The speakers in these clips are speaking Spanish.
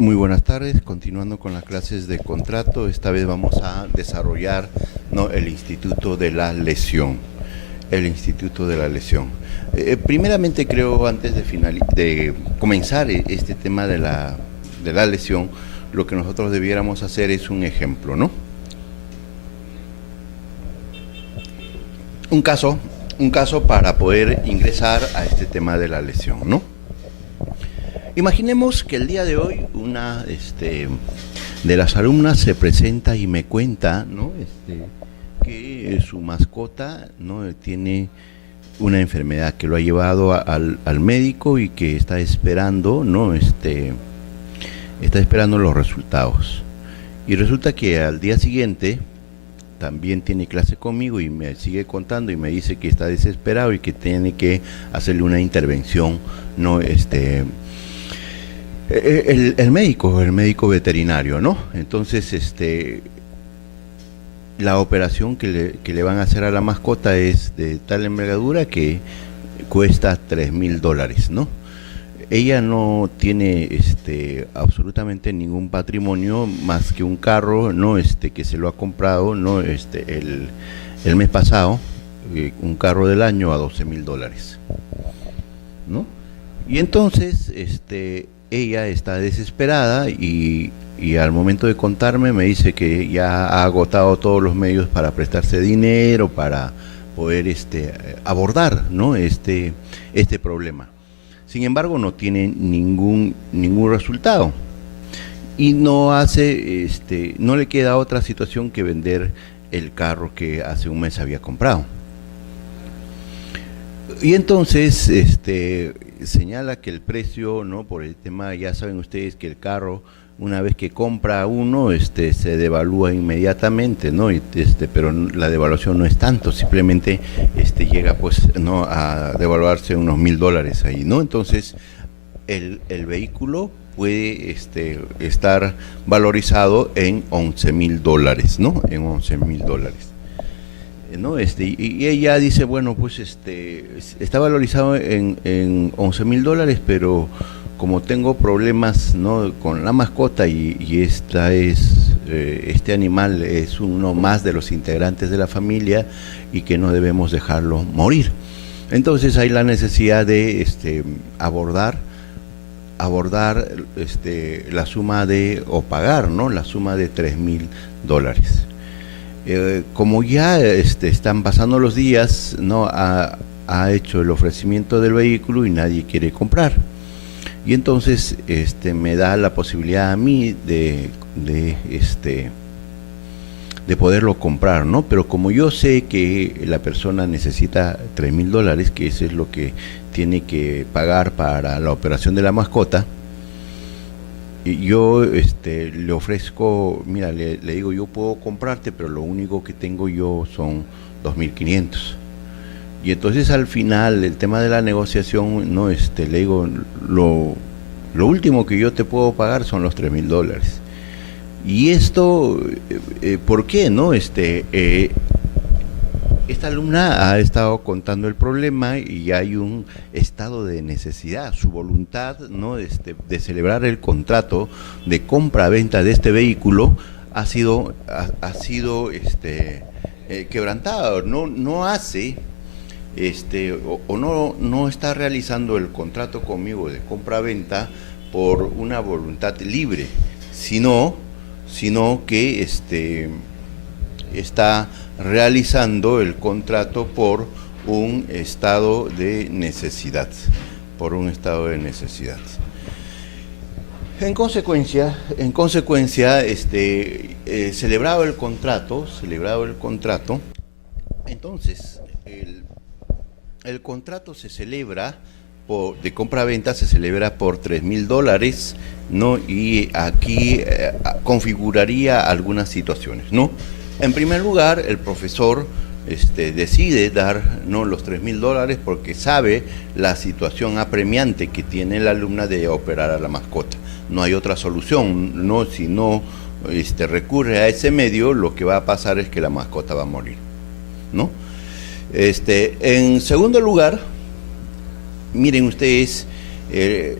Muy buenas tardes, continuando con las clases de contrato, esta vez vamos a desarrollar, ¿no?, el Instituto de la Lesión. El Instituto de la Lesión. Primeramente creo, antes de comenzar este tema de la lesión, lo que nosotros debiéramos hacer es un ejemplo, ¿no? Un caso para poder ingresar a este tema de la lesión, ¿no? Imaginemos que el día de hoy una de las alumnas se presenta y me cuenta, ¿no?, que su mascota, ¿no?, tiene una enfermedad que lo ha llevado al médico y que está esperando, ¿no?, está esperando los resultados. Y resulta que al día siguiente también tiene clase conmigo y me sigue contando y me dice que está desesperado y que tiene que hacerle una intervención, ¿no?, el médico veterinario, ¿no? Entonces, la operación que le van a hacer a la mascota es de tal envergadura que cuesta $3,000, ¿no? Ella no tiene absolutamente ningún patrimonio más que un carro, ¿no?, que se lo ha comprado, ¿no?, el mes pasado, un carro del año a $12,000, ¿no? Y entonces, ella está desesperada y al momento de contarme me dice que ya ha agotado todos los medios para prestarse dinero, para poder abordar, ¿no?, este problema. Sin embargo, no tiene ningún resultado y no le queda otra situación que vender el carro que hace un mes había comprado. Y entonces señala que el precio, ¿no?, por el tema, ya saben ustedes que el carro, una vez que compra uno, se devalúa inmediatamente, ¿no? Pero la devaluación no es tanto, simplemente llega, pues, ¿no?, a devaluarse unos $1,000 ahí, ¿no? Entonces el vehículo puede estar valorizado en $11,000, ¿no? En $11,000. ¿No? Y ella dice, bueno, pues está valorizado en $11,000, pero como tengo problemas, ¿no?, con la mascota y este animal es uno más de los integrantes de la familia y que no debemos dejarlo morir. Entonces hay la necesidad de abordar la suma o pagar, ¿no?, la suma de $3,000. Como ya están pasando los días, ¿no?, ha hecho el ofrecimiento del vehículo y nadie quiere comprar. Y entonces me da la posibilidad a mí de poderlo comprar, ¿no? Pero como yo sé que la persona necesita $3,000, que eso es lo que tiene que pagar para la operación de la mascota, y yo le ofrezco, mira, le digo, yo puedo comprarte, pero lo único que tengo yo son 2,500. Y entonces al final el tema de la negociación, no, le digo, lo último que yo te puedo pagar son los $3,000. Y esto, ¿por qué, no? Esta alumna ha estado contando el problema y hay un estado de necesidad. Su voluntad, ¿no?, de celebrar el contrato de compra-venta de este vehículo ha sido quebrantada. No hace no está realizando el contrato conmigo de compra-venta por una voluntad libre, sino que está realizando el contrato por un estado de necesidad, En consecuencia, celebrado el contrato, entonces el contrato se celebra de compra-venta, se celebra por $3,000, ¿no? Y aquí configuraría algunas situaciones, ¿no? En primer lugar, el profesor decide dar, ¿no?, los $3,000 porque sabe la situación apremiante que tiene la alumna de operar a la mascota. No hay otra solución, ¿no? Si no recurre a ese medio, lo que va a pasar es que la mascota va a morir, ¿no? En segundo lugar, miren ustedes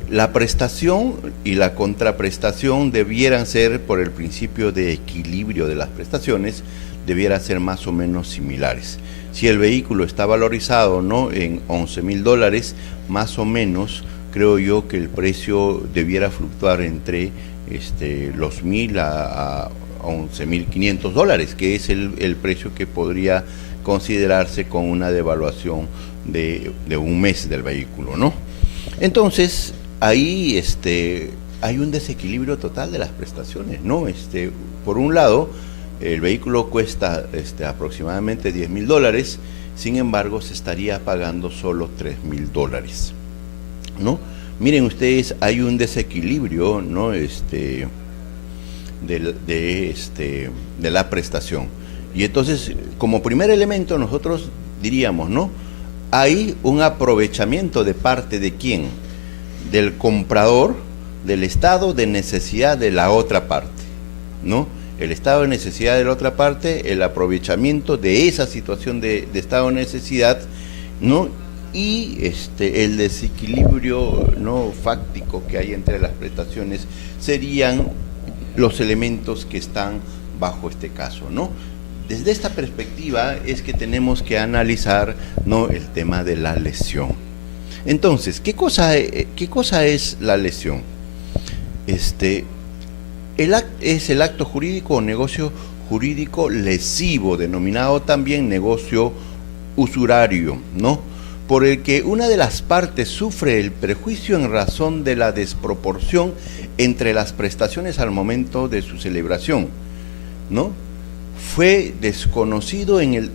La prestación y la contraprestación debieran ser, por el principio de equilibrio de las prestaciones, debieran ser más o menos similares. Si el vehículo está valorizado, ¿no?, en $11,000, más o menos, creo yo que el precio debiera fluctuar entre los $1,000 a $11,500, que es el precio que podría considerarse con una devaluación de un mes del vehículo, ¿no? Entonces, ahí hay un desequilibrio total de las prestaciones, ¿no? Por un lado, el vehículo cuesta aproximadamente $10,000, sin embargo, se estaría pagando solo $3,000, ¿no? Miren ustedes, hay un desequilibrio, ¿no?, de la prestación. Y entonces, como primer elemento, nosotros diríamos, ¿no?, hay un aprovechamiento de parte de quién, del comprador, del estado de necesidad de la otra parte, ¿no? El estado de necesidad de la otra parte, el aprovechamiento de esa situación de estado de necesidad, ¿no?, y el desequilibrio, ¿no?, fáctico que hay entre las prestaciones serían los elementos que están bajo este caso, ¿no? Desde esta perspectiva es que tenemos que analizar, ¿no?, el tema de la lesión. Entonces, ¿qué cosa es la lesión? Es el acto jurídico o negocio jurídico lesivo, denominado también negocio usurario, ¿no?, por el que una de las partes sufre el perjuicio en razón de la desproporción entre las prestaciones al momento de su celebración, ¿no? Fue desconocido en el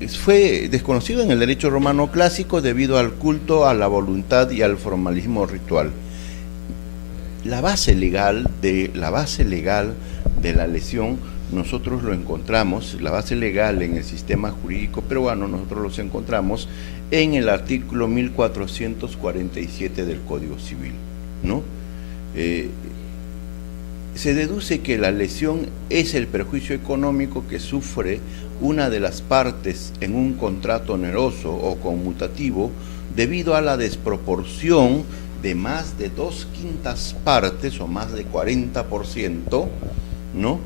derecho romano clásico debido al culto a la voluntad y al formalismo ritual. La base legal de la lesión, nosotros lo encontramos, la base legal en el sistema jurídico peruano, nosotros los encontramos en el artículo 1447 del Código Civil, ¿no? Se deduce que la lesión es el perjuicio económico que sufre una de las partes en un contrato oneroso o conmutativo debido a la desproporción de más de 2/5 partes o más de 40%, ¿no?,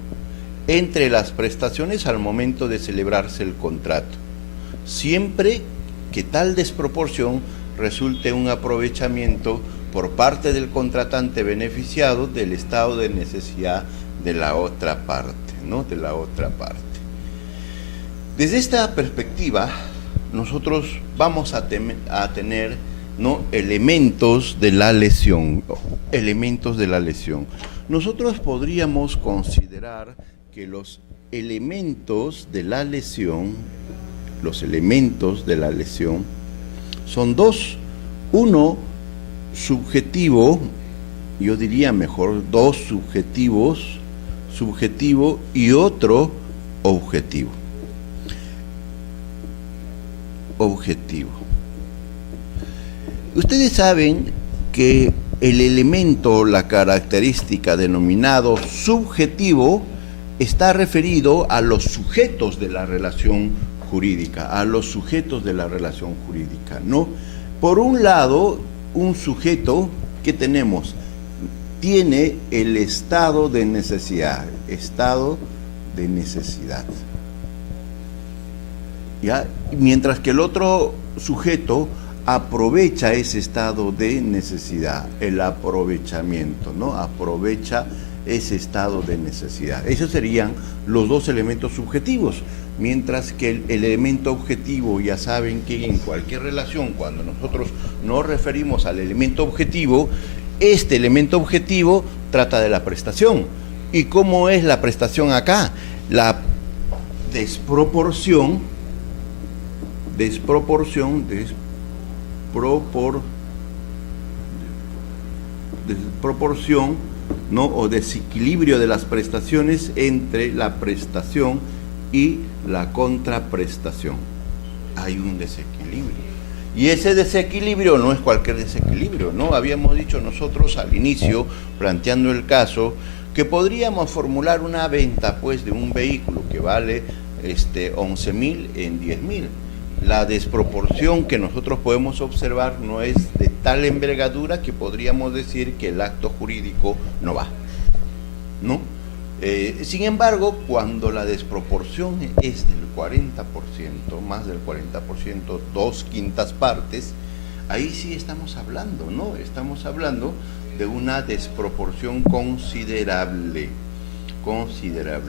entre las prestaciones al momento de celebrarse el contrato, siempre que tal desproporción resulte un aprovechamiento por parte del contratante beneficiado del estado de necesidad de la otra parte, ¿no?, de la otra parte. Desde esta perspectiva, nosotros vamos a tener, ¿no?, elementos de la lesión. Nosotros podríamos considerar que los elementos de la lesión son dos. Uno, subjetivo, yo diría mejor dos subjetivos, subjetivo y otro objetivo. Ustedes saben que el elemento, la característica denominado subjetivo, está referido a los sujetos de la relación jurídica, ¿no? Por un lado, un sujeto que tenemos tiene el estado de necesidad, ¿ya? Mientras que el otro sujeto aprovecha ese estado de necesidad, el aprovechamiento, ¿no? Aprovecha ese estado de necesidad. Esos serían los dos elementos subjetivos, mientras que el elemento objetivo, ya saben que en cualquier relación, cuando nosotros nos referimos al elemento objetivo, este elemento objetivo trata de la prestación. ¿Y cómo es la prestación acá? La desproporción, ¿no?, o desequilibrio de las prestaciones entre la prestación y la contraprestación. Hay un desequilibrio. Y ese desequilibrio no es cualquier desequilibrio, ¿no? Habíamos dicho nosotros al inicio, planteando el caso, que podríamos formular una venta, pues, de un vehículo que vale 11,000 en 10,000. La desproporción que nosotros podemos observar no es de tal envergadura que podríamos decir que el acto jurídico no va, ¿no? Sin embargo, cuando la desproporción es del 40%, más del 40%, 2/5 partes, ahí sí estamos hablando, ¿no? Estamos hablando de una desproporción considerable.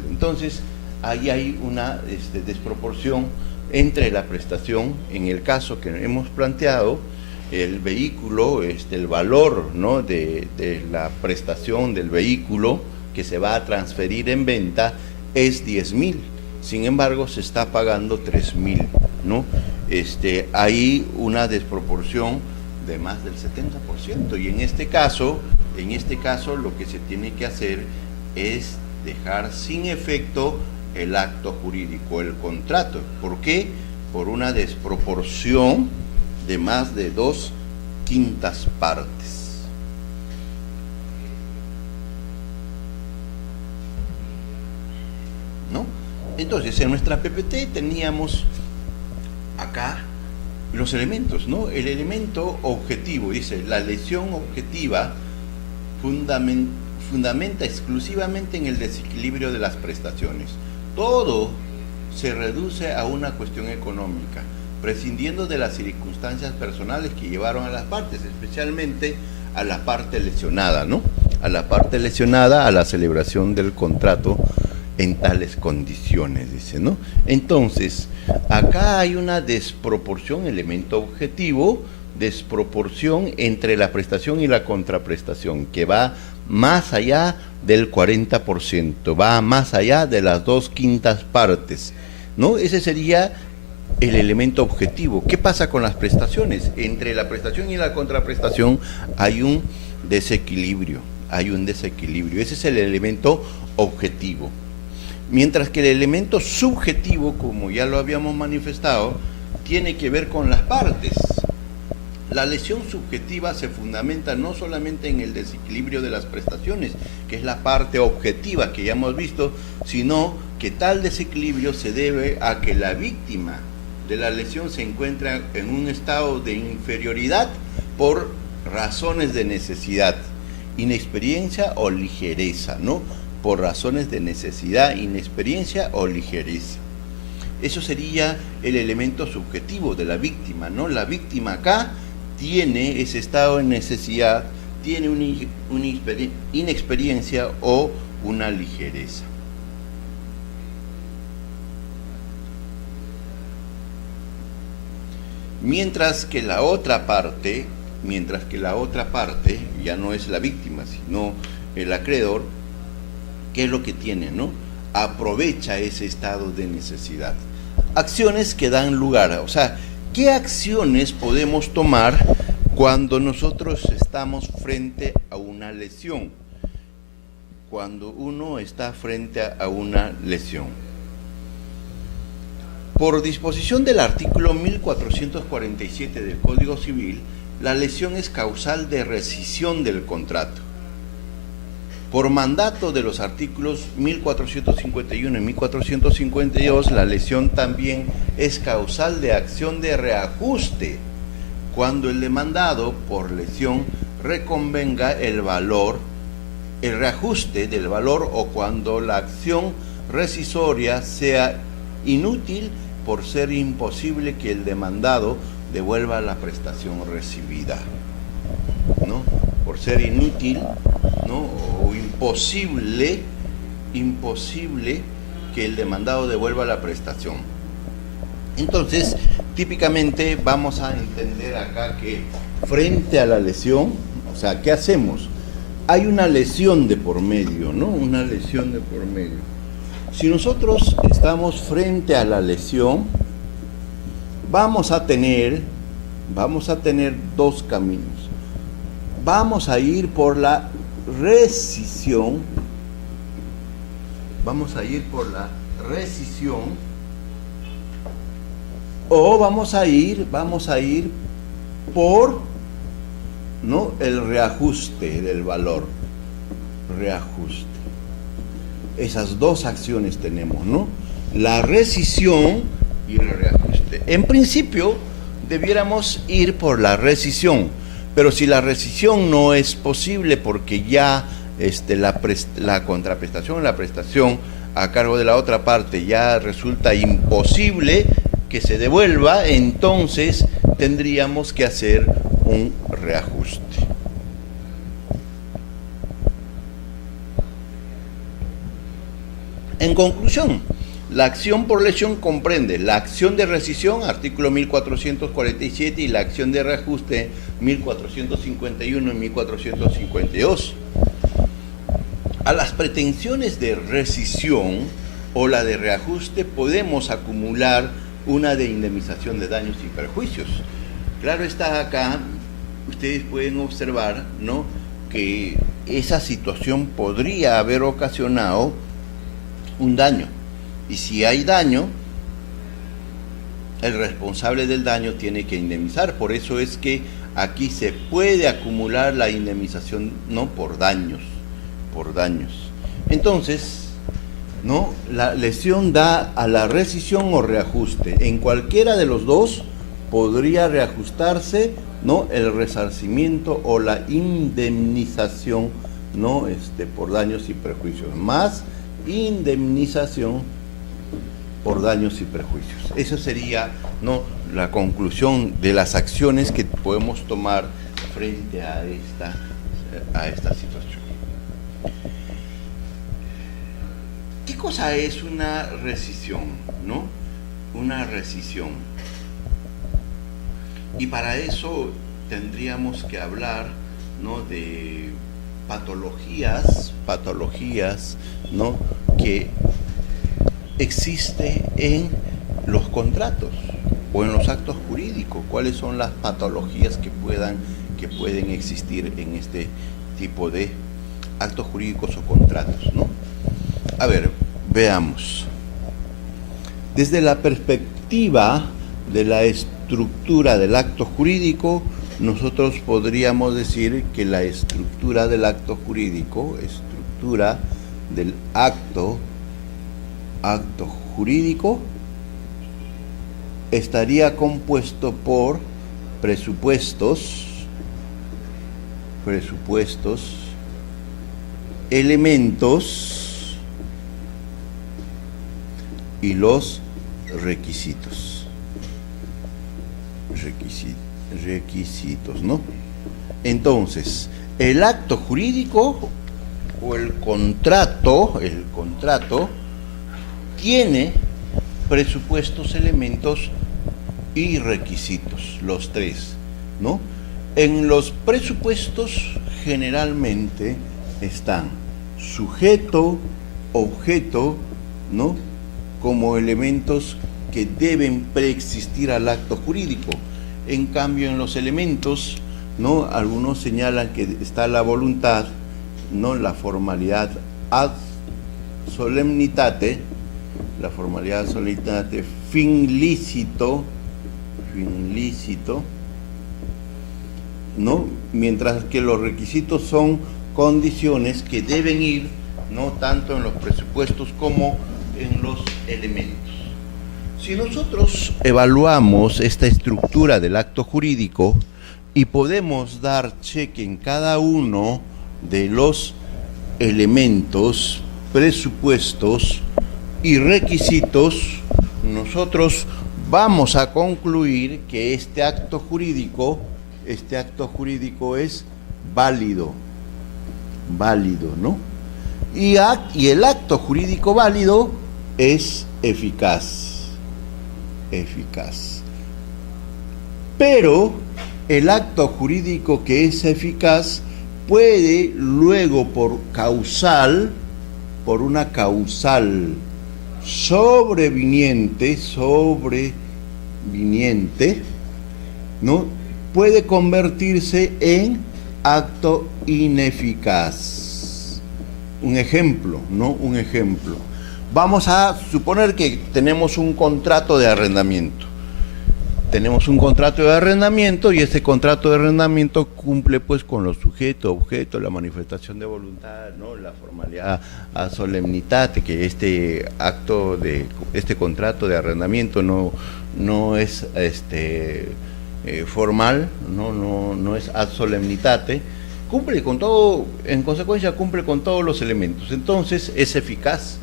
Entonces, ahí hay una desproporción entre la prestación, en el caso que hemos planteado, el vehículo, el valor, ¿no?, de la prestación del vehículo que se va a transferir en venta es 10,000, sin embargo se está pagando 3,000, ¿no? Hay una desproporción de más del 70%, y en este caso lo que se tiene que hacer es dejar sin efecto el acto jurídico, el contrato. ¿Por qué? Por una desproporción de más de 2/5 partes. ¿No? Entonces, en nuestra PPT teníamos acá los elementos, ¿no? El elemento objetivo, dice, la lesión objetiva fundamenta exclusivamente en el desequilibrio de las prestaciones. Todo se reduce a una cuestión económica, prescindiendo de las circunstancias personales que llevaron a las partes, especialmente a la parte lesionada, ¿no? A la parte lesionada a la celebración del contrato en tales condiciones, dice, ¿no? Entonces, acá hay una desproporción, elemento objetivo, desproporción entre la prestación y la contraprestación, que va más allá del 40%, va más allá de las 2/5 partes, ¿no? Ese sería el elemento objetivo. ¿Qué pasa con las prestaciones? Entre la prestación y la contraprestación hay un desequilibrio, ese es el elemento objetivo. Mientras que el elemento subjetivo, como ya lo habíamos manifestado, tiene que ver con las partes. La lesión subjetiva se fundamenta no solamente en el desequilibrio de las prestaciones, que es la parte objetiva que ya hemos visto, sino que tal desequilibrio se debe a que la víctima de la lesión se encuentra en un estado de inferioridad por razones de necesidad, inexperiencia o ligereza, ¿no? Por razones de necesidad, inexperiencia o ligereza. Eso sería el elemento subjetivo de la víctima, ¿no? La víctima acá tiene ese estado de necesidad, tiene una inexperiencia o una ligereza. Mientras que la otra parte ya no es la víctima, sino el acreedor, ¿qué es lo que tiene, no? Aprovecha ese estado de necesidad. Acciones que dan lugar, o sea, ¿qué acciones podemos tomar cuando nosotros estamos frente a una lesión? Cuando uno está frente a una lesión. Por disposición del artículo 1447 del Código Civil, la lesión es causal de rescisión del contrato. Por mandato de los artículos 1451 y 1452, la lesión también es causal de acción de reajuste, cuando el demandado por lesión reconvenga el reajuste del valor, o cuando la acción rescisoria sea inútil por ser imposible que el demandado devuelva la prestación recibida, ¿no? Por ser inútil, ¿no? O imposible que el demandado devuelva la prestación. Entonces, típicamente vamos a entender acá que frente a la lesión, o sea, ¿qué hacemos? Hay una lesión de por medio, ¿no? Una lesión de por medio. Si nosotros estamos frente a la lesión, vamos a tener dos caminos. Vamos a ir por la rescisión, o vamos a ir por, ¿no?, el reajuste del valor. Reajuste. Esas dos acciones tenemos, ¿no? La rescisión y el reajuste. En principio, debiéramos ir por la rescisión, pero si la rescisión no es posible porque ya la contraprestación, la prestación a cargo de la otra parte ya resulta imposible que se devuelva, entonces tendríamos que hacer un reajuste. En conclusión, la acción por lesión comprende la acción de rescisión, artículo 1447, y la acción de reajuste, 1451 y 1452. A las pretensiones de rescisión o la de reajuste podemos acumular una de indemnización de daños y perjuicios. Claro está, acá ustedes pueden observar, ¿no?, que esa situación podría haber ocasionado un daño. Y si hay daño, el responsable del daño tiene que indemnizar. Por eso es que aquí se puede acumular la indemnización, ¿no?, por daños. Entonces, ¿no?, la lesión da a la rescisión o reajuste. En cualquiera de los dos podría reajustarse, ¿no?, el resarcimiento o la indemnización, ¿no?, por daños y perjuicios, más indemnización por daños y perjuicios. Esa sería, ¿no?, la conclusión de las acciones que podemos tomar frente a esta situación. ¿Qué cosa es una rescisión, no? Una rescisión. Y para eso tendríamos que hablar, ¿no?, de patologías, ¿no?, que existe en los contratos o en los actos jurídicos. ¿Cuáles son las patologías que pueden existir en este tipo de actos jurídicos o contratos, ¿no? A ver, veamos. Desde la perspectiva de la estructura del acto jurídico, nosotros podríamos decir que la estructura del acto jurídico, acto jurídico, estaría compuesto por presupuestos, elementos y los requisitos, ¿no? Entonces, el acto jurídico o el contrato tiene presupuestos, elementos y requisitos, los tres, ¿no? En los presupuestos generalmente están sujeto, objeto, ¿no?, como elementos que deben preexistir al acto jurídico. En cambio, en los elementos, ¿no?, algunos señalan que está la voluntad, ¿no?, la formalidad ad solemnitate, fin lícito, ¿no?, mientras que los requisitos son condiciones que deben ir, ¿no?, tanto en los presupuestos como en los elementos. Si nosotros evaluamos esta estructura del acto jurídico y podemos dar cheque en cada uno de los elementos, presupuestos y requisitos, nosotros vamos a concluir que este acto jurídico es válido, ¿no? Y el acto jurídico válido es eficaz. Pero el acto jurídico que es eficaz puede luego por una causal sobreviniente, ¿no?, puede convertirse en acto ineficaz. Un ejemplo. Vamos a suponer que tenemos un contrato de arrendamiento tenemos un contrato de arrendamiento y este contrato de arrendamiento cumple pues con los sujetos, objetos, la manifestación de voluntad, ¿no? La formalidad a solemnitate, que este acto de este contrato de arrendamiento no es formal, no es ad solemnitate, cumple con todo, en consecuencia cumple con todos los elementos, entonces es eficaz.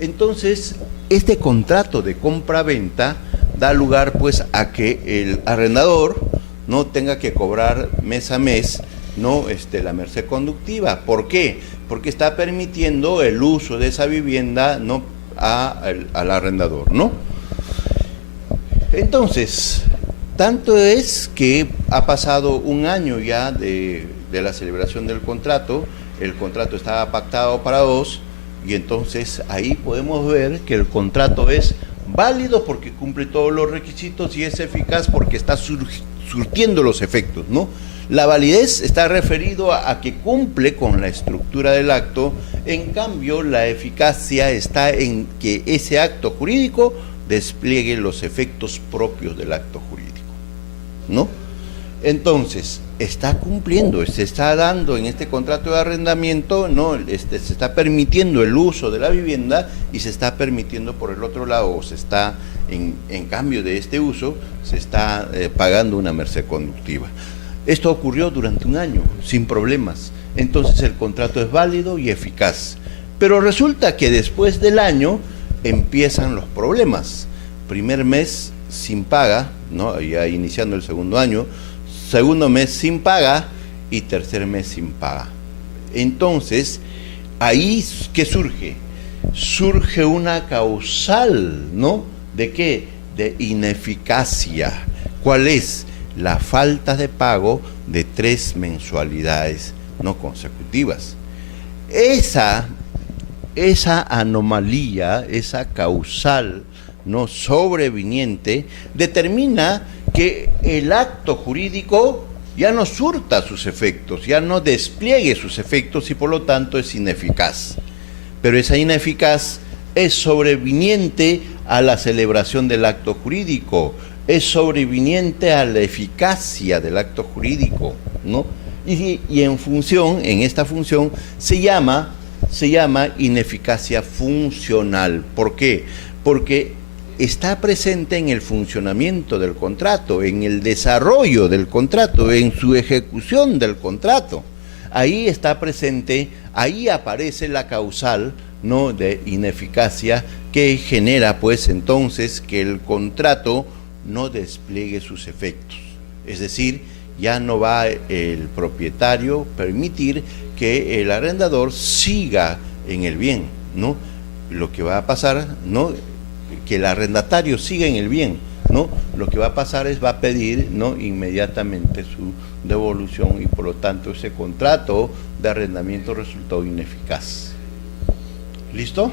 Entonces, este contrato de compra-venta da lugar pues a que el arrendador no tenga que cobrar mes a mes, ¿no? La merced conductiva. ¿Por qué? Porque está permitiendo el uso de esa vivienda, ¿no? al arrendador, ¿no? Entonces, tanto es que ha pasado un año ya de la celebración del contrato, el contrato estaba pactado para 2, y entonces ahí podemos ver que el contrato es válido porque cumple todos los requisitos y es eficaz porque está surtiendo los efectos, ¿no? La validez está referido a que cumple con la estructura del acto, en cambio la eficacia está en que ese acto jurídico despliegue los efectos propios del acto jurídico, ¿no? Entonces, está cumpliendo, se está dando en este contrato de arrendamiento, ¿no? Se está permitiendo el uso de la vivienda y se está permitiendo por el otro lado, o se está, en cambio de este uso, se está pagando una merced conductiva. Esto ocurrió durante un año, sin problemas. Entonces el contrato es válido y eficaz. Pero resulta que después del año empiezan los problemas. Primer mes sin paga, ¿no? Ya iniciando el segundo año, segundo mes sin paga y tercer mes sin paga. Entonces, ahí, ¿qué surge? Surge una causal, ¿no? ¿De qué? De ineficacia. ¿Cuál es? La falta de pago de 3 mensualidades no consecutivas. Esa anomalía, esa causal no sobreviniente, determina que el acto jurídico ya no surta sus efectos, ya no despliegue sus efectos y por lo tanto es ineficaz. Pero esa ineficaz es sobreviniente a la celebración del acto jurídico, es sobreviniente a la eficacia del acto jurídico, ¿no? Y en esta función se llama ineficacia funcional. ¿Por qué? Porque está presente en el funcionamiento del contrato, en el desarrollo del contrato, en su ejecución del contrato. Ahí está presente, ahí aparece la causal, ¿no? De ineficacia que genera pues entonces que el contrato no despliegue sus efectos. Es decir, ya no va el propietario permitir que el arrendador siga en el bien, ¿no? Lo que va a pasar, ¿no? Que el arrendatario siga en el bien, ¿no? Lo que va a pasar es va a pedir, ¿no? Inmediatamente su devolución y por lo tanto ese contrato de arrendamiento resultó ineficaz. ¿Listo?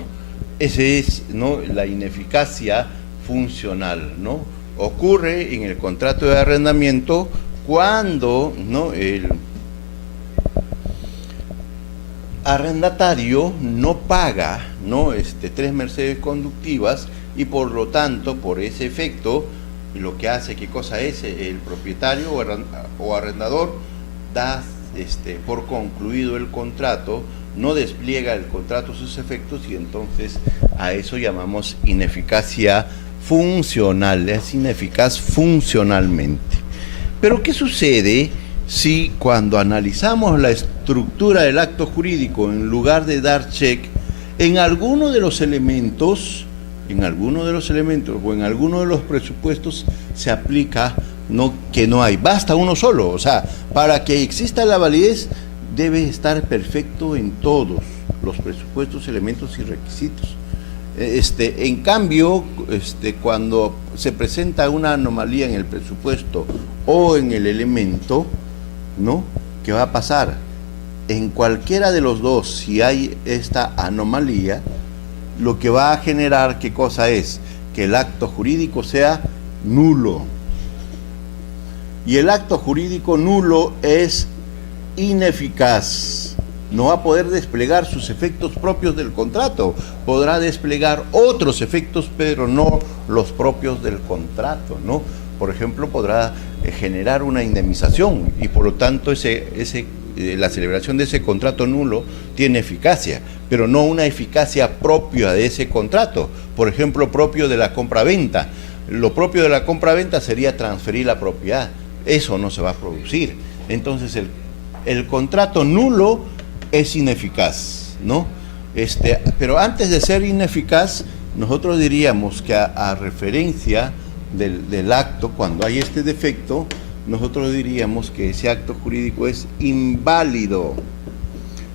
Ese es, ¿no? La ineficacia funcional, ¿no? Ocurre en el contrato de arrendamiento cuando, ¿no? El arrendatario no paga, ¿no? 3 mercedes conductivas y por lo tanto, por ese efecto, lo que hace, ¿qué cosa es? El propietario o arrendador da por concluido el contrato, no despliega el contrato sus efectos y entonces a eso llamamos ineficacia funcional, es ineficaz funcionalmente. Pero ¿qué sucede si cuando analizamos la estructura del acto jurídico, en lugar de dar check, en alguno de los elementos o en alguno de los presupuestos se aplica que no hay, basta uno solo? O sea, para que exista la validez debe estar perfecto en todos los presupuestos, elementos y requisitos. En cambio, cuando se presenta una anomalía en el presupuesto o en el elemento, ¿no? ¿Qué va a pasar? En cualquiera de los dos, si hay esta anomalía, lo que va a generar, ¿qué cosa es? Que el acto jurídico sea nulo. Y el acto jurídico nulo es ineficaz. No va a poder desplegar sus efectos propios del contrato. Podrá desplegar otros efectos, pero no los propios del contrato, ¿no? por ejemplo, podrá generar una indemnización y por lo tanto la celebración de ese contrato nulo tiene eficacia, pero no una eficacia propia de ese contrato, por ejemplo, propio de la compraventa. Lo propio de la compraventa sería transferir la propiedad, eso no se va a producir. Entonces el contrato nulo es ineficaz, ¿no? Pero antes de ser ineficaz, nosotros diríamos que a referencia del acto, cuando hay este defecto, nosotros diríamos que ese acto jurídico es inválido.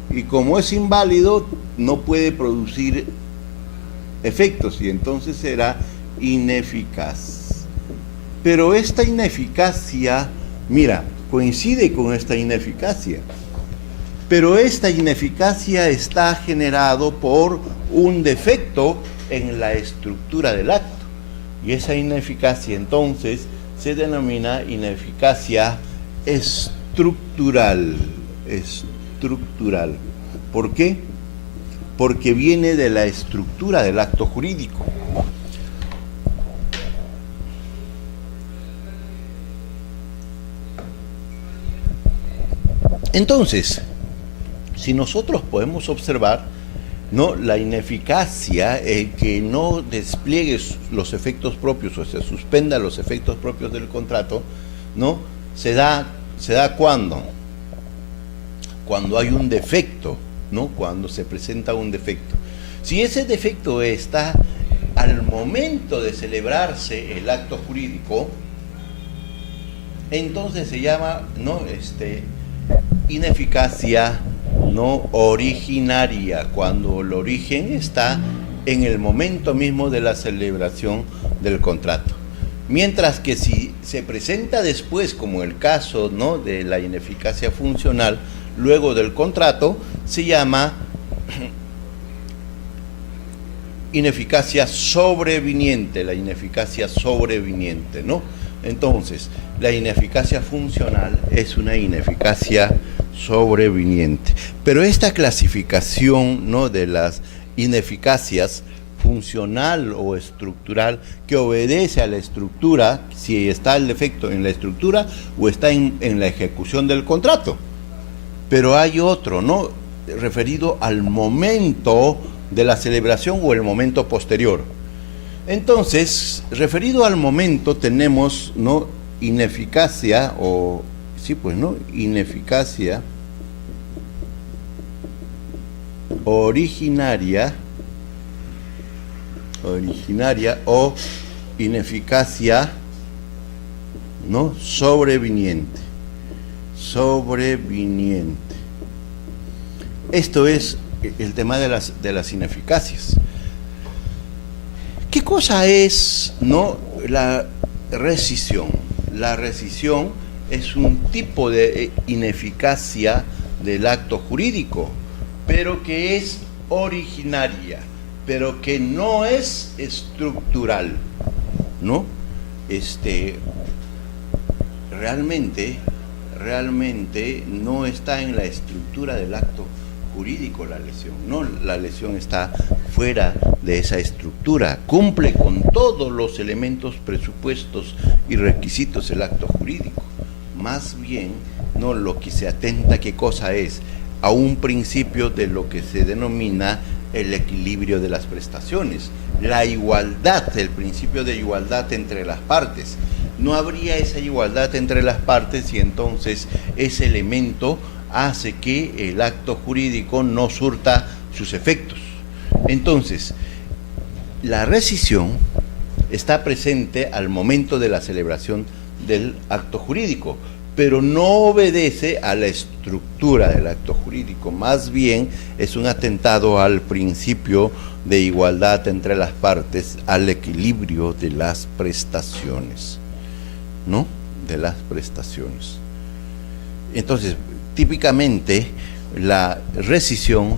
Y como es inválido, no puede producir efectos y entonces será ineficaz. Pero esta ineficacia, mira, coincide con esta ineficacia. Pero esta ineficacia está generado por un defecto en la estructura del acto. Y esa ineficacia entonces se denomina ineficacia estructural. Estructural. ¿Por qué? Porque viene de la estructura del acto jurídico. Entonces, si nosotros podemos observar, ¿no?, la ineficacia, que no despliegue los efectos propios o se suspenda los efectos propios del contrato, ¿no?, se da ¿cuándo? Cuando hay un defecto, ¿no?, cuando se presenta un defecto. Si ese defecto está al momento de celebrarse el acto jurídico, entonces se llama, ¿no?, ineficacia no originaria, cuando el origen está en el momento mismo de la celebración del contrato. Mientras que si se presenta después, como el caso, ¿no?, de la ineficacia funcional, luego del contrato, se llama ineficacia sobreviniente, la ineficacia sobreviniente, ¿no? Entonces, la ineficacia funcional es una ineficacia sobreviniente. Pero esta clasificación, ¿no?, de las ineficacias funcional o estructural, que obedece a la estructura, si está el defecto en la estructura o está en la ejecución del contrato. Pero hay otro, ¿no?, referido al momento de la celebración o el momento posterior. Entonces, referido al momento, tenemos, ¿no?, ineficacia o, sí, pues, ¿no?, ineficacia originaria o ineficacia, ¿no?, sobreviniente. Esto es el tema de las ineficacias. ¿Qué cosa es, no, la rescisión? La rescisión es un tipo de ineficacia del acto jurídico, pero que es originaria, pero que no es estructural, ¿no? Realmente no está en la estructura del acto jurídico la lesión, no, la lesión está fuera de esa estructura, cumple con todos los elementos, presupuestos y requisitos del acto jurídico. Más bien, no, lo que se atenta, ¿qué cosa es? A un principio de lo que se denomina el equilibrio de las prestaciones, la igualdad, el principio de igualdad entre las partes. No habría esa igualdad entre las partes y entonces ese elemento hace que el acto jurídico no surta sus efectos. Entonces, la rescisión está presente al momento de la celebración del acto jurídico, pero no obedece a la estructura del acto jurídico, más bien es un atentado al principio de igualdad entre las partes, al equilibrio de las prestaciones, ¿no?, de las prestaciones. Entonces, típicamente, la rescisión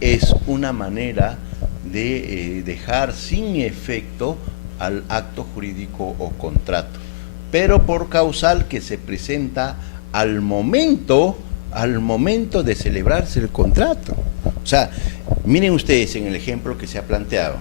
es una manera de dejar sin efecto al acto jurídico o contrato, pero por causal que se presenta al momento de celebrarse el contrato. O sea, miren ustedes en el ejemplo que se ha planteado.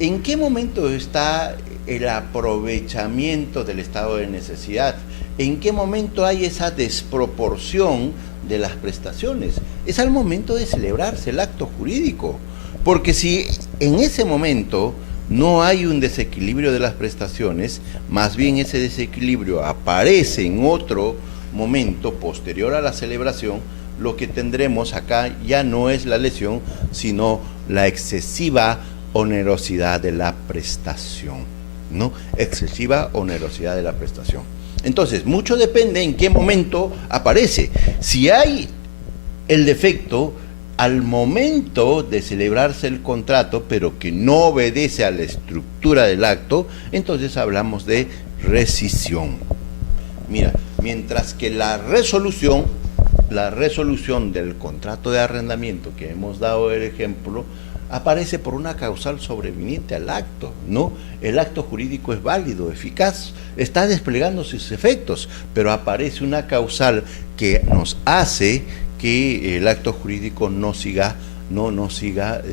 ¿En qué momento está el aprovechamiento del estado de necesidad? ¿En qué momento hay esa desproporción de las prestaciones? Es al momento de celebrarse el acto jurídico. Porque si en ese momento no hay un desequilibrio de las prestaciones, más bien ese desequilibrio aparece en otro momento posterior a la celebración, lo que tendremos acá ya no es la lesión, sino la excesiva onerosidad de la prestación, ¿no? Excesiva onerosidad de la prestación. Entonces, mucho depende en qué momento aparece. Si hay el defecto al momento de celebrarse el contrato, pero que no obedece a la estructura del acto, entonces hablamos de rescisión. Mira, mientras que la resolución del contrato de arrendamiento que hemos dado el ejemplo, aparece por una causal sobreviniente al acto, ¿no? El acto jurídico es válido, eficaz, está desplegando sus efectos, pero aparece una causal que nos hace que el acto jurídico no siga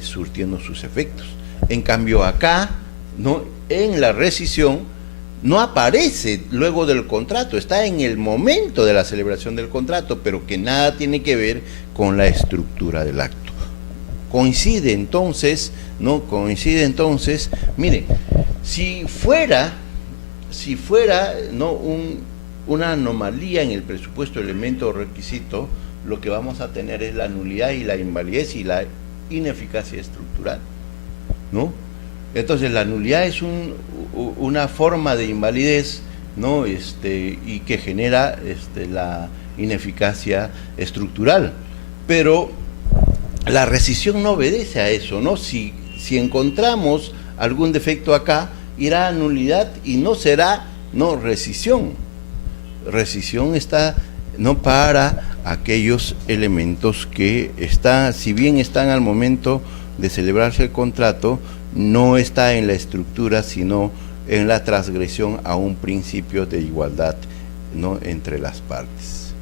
surtiendo sus efectos. En cambio acá, ¿no? En la rescisión no aparece luego del contrato, está en el momento de la celebración del contrato, pero que nada tiene que ver con la estructura del acto. Coincide entonces, mire, si fuera ¿no? una anomalía en el presupuesto elemento o requisito, lo que vamos a tener es la nulidad y la invalidez y la ineficacia estructural, ¿no? Entonces la nulidad es una forma de invalidez, ¿no? Y que genera la ineficacia estructural, pero la rescisión no obedece a eso, ¿no? Si encontramos algún defecto acá, irá a nulidad y no será, no, rescisión. Rescisión está, no, para aquellos elementos que están, si bien están al momento de celebrarse el contrato, no está en la estructura, sino en la transgresión a un principio de igualdad, ¿no? Entre las partes.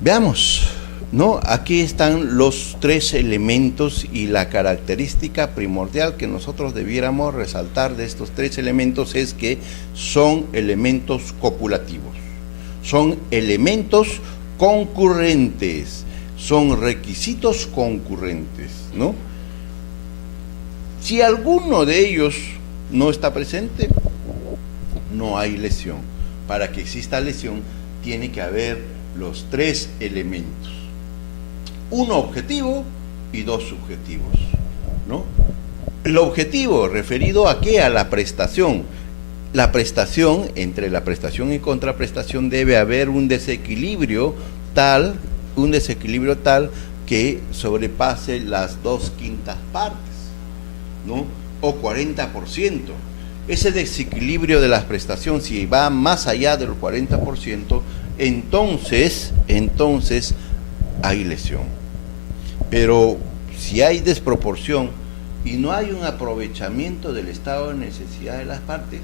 Veamos, ¿no? Aquí están los tres elementos y la característica primordial que nosotros debiéramos resaltar de estos tres elementos es que son elementos copulativos, son elementos concurrentes, son requisitos concurrentes, ¿no? Si alguno de ellos no está presente, no hay lesión. Para que exista lesión, tiene que haber los tres elementos. Uno objetivo y dos subjetivos, ¿no? El objetivo, referido a ¿qué? A la prestación. La prestación, entre la prestación y contraprestación, debe haber un desequilibrio tal que sobrepase las 2/5 partes, ¿no? O 40%. Ese desequilibrio de la prestación, si va más allá del 40%, entonces hay lesión. Pero si hay desproporción y no hay un aprovechamiento del estado de necesidad de las partes,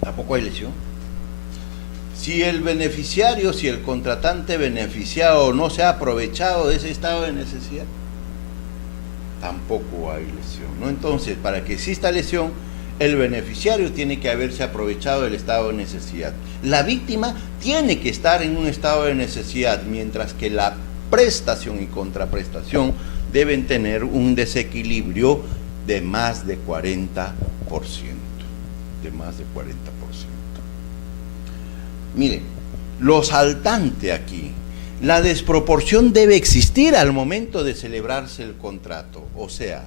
tampoco hay lesión. Si el beneficiario, si el contratante beneficiado no se ha aprovechado de ese estado de necesidad, tampoco hay lesión, ¿no? Entonces, para que exista lesión, el beneficiario tiene que haberse aprovechado del estado de necesidad. La víctima tiene que estar en un estado de necesidad, mientras que la prestación y contraprestación deben tener un desequilibrio de más de 40%. De más de 40%. Mire, lo saltante aquí, la desproporción debe existir al momento de celebrarse el contrato, o sea,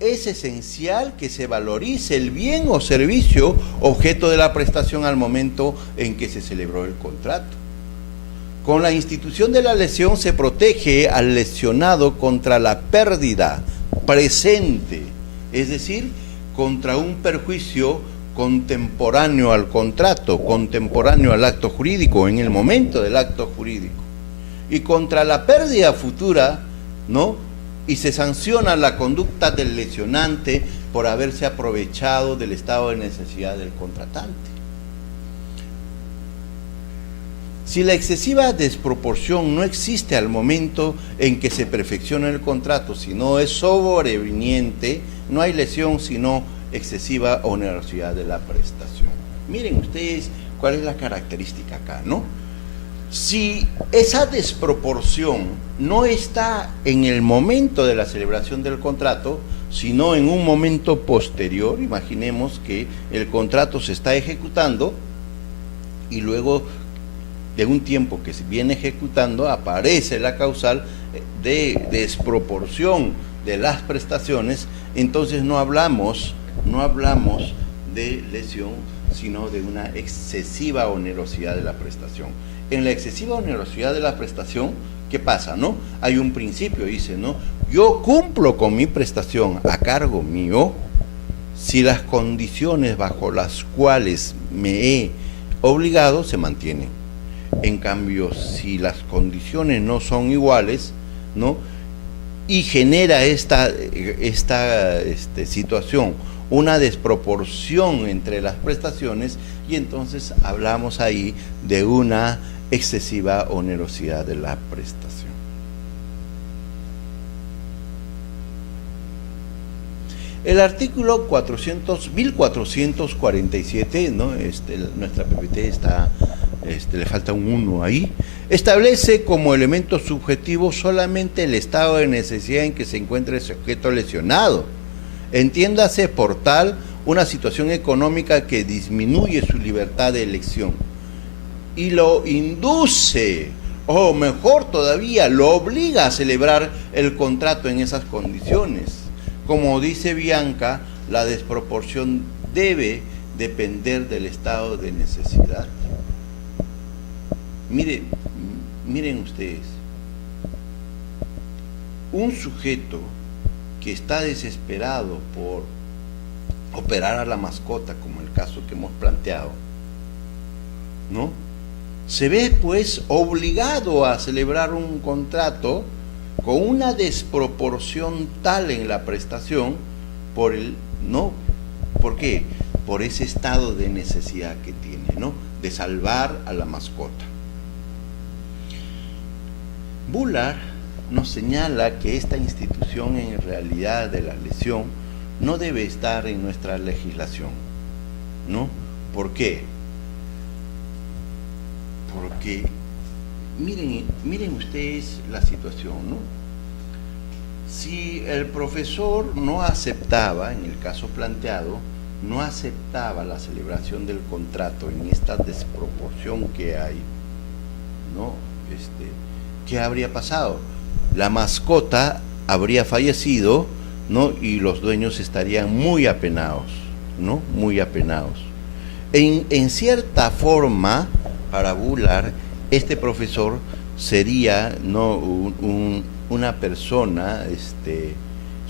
es esencial que se valorice el bien o servicio objeto de la prestación al momento en que se celebró el contrato. Con la institución de la lesión se protege al lesionado contra la pérdida presente, es decir, contra un perjuicio contemporáneo al contrato, contemporáneo al acto jurídico, en el momento del acto jurídico, y contra la pérdida futura, ¿no? Y se sanciona la conducta del lesionante por haberse aprovechado del estado de necesidad del contratante. Si la excesiva desproporción no existe al momento en que se perfecciona el contrato, sino es sobreviniente, no hay lesión sino excesiva onerosidad de la prestación. Miren ustedes cuál es la característica acá, ¿no? Si esa desproporción no está en el momento de la celebración del contrato, sino en un momento posterior, imaginemos que el contrato se está ejecutando y luego de un tiempo que se viene ejecutando aparece la causal de desproporción de las prestaciones, entonces no hablamos de lesión, sino de una excesiva onerosidad de la prestación. En la excesiva onerosidad de la prestación, ¿qué pasa, no? Hay un principio, dice, ¿no? Yo cumplo con mi prestación a cargo mío si las condiciones bajo las cuales me he obligado se mantienen. En cambio, si las condiciones no son iguales, ¿no? Y genera esta situación, una desproporción entre las prestaciones, y entonces hablamos ahí de una excesiva onerosidad de la prestación. El artículo 1447, ¿no? Nuestra PPT está, le falta un 1 ahí, establece como elemento subjetivo solamente el estado de necesidad en que se encuentra el sujeto lesionado. Entiéndase por tal una situación económica que disminuye su libertad de elección y lo induce, o mejor todavía, lo obliga a celebrar el contrato en esas condiciones. Como dice Bianca, la desproporción debe depender del estado de necesidad. Miren ustedes, un sujeto que está desesperado por operar a la mascota, como el caso que hemos planteado, ¿no? Se ve pues obligado a celebrar un contrato con una desproporción tal en la prestación por ¿por qué? Por ese estado de necesidad que tiene, ¿no? De salvar a la mascota. Bullard nos señala que esta institución en realidad de la lesión no debe estar en nuestra legislación, ¿no? ¿Por qué? Porque miren ustedes la situación, ¿no? Si el profesor no aceptaba, en el caso planteado, no aceptaba la celebración del contrato en esta desproporción que hay, ¿no? ¿Qué habría pasado? La mascota habría fallecido, ¿no? Y los dueños estarían muy apenados, ¿no? Muy apenados. En cierta forma, para Bullard, este profesor sería, ¿no? una persona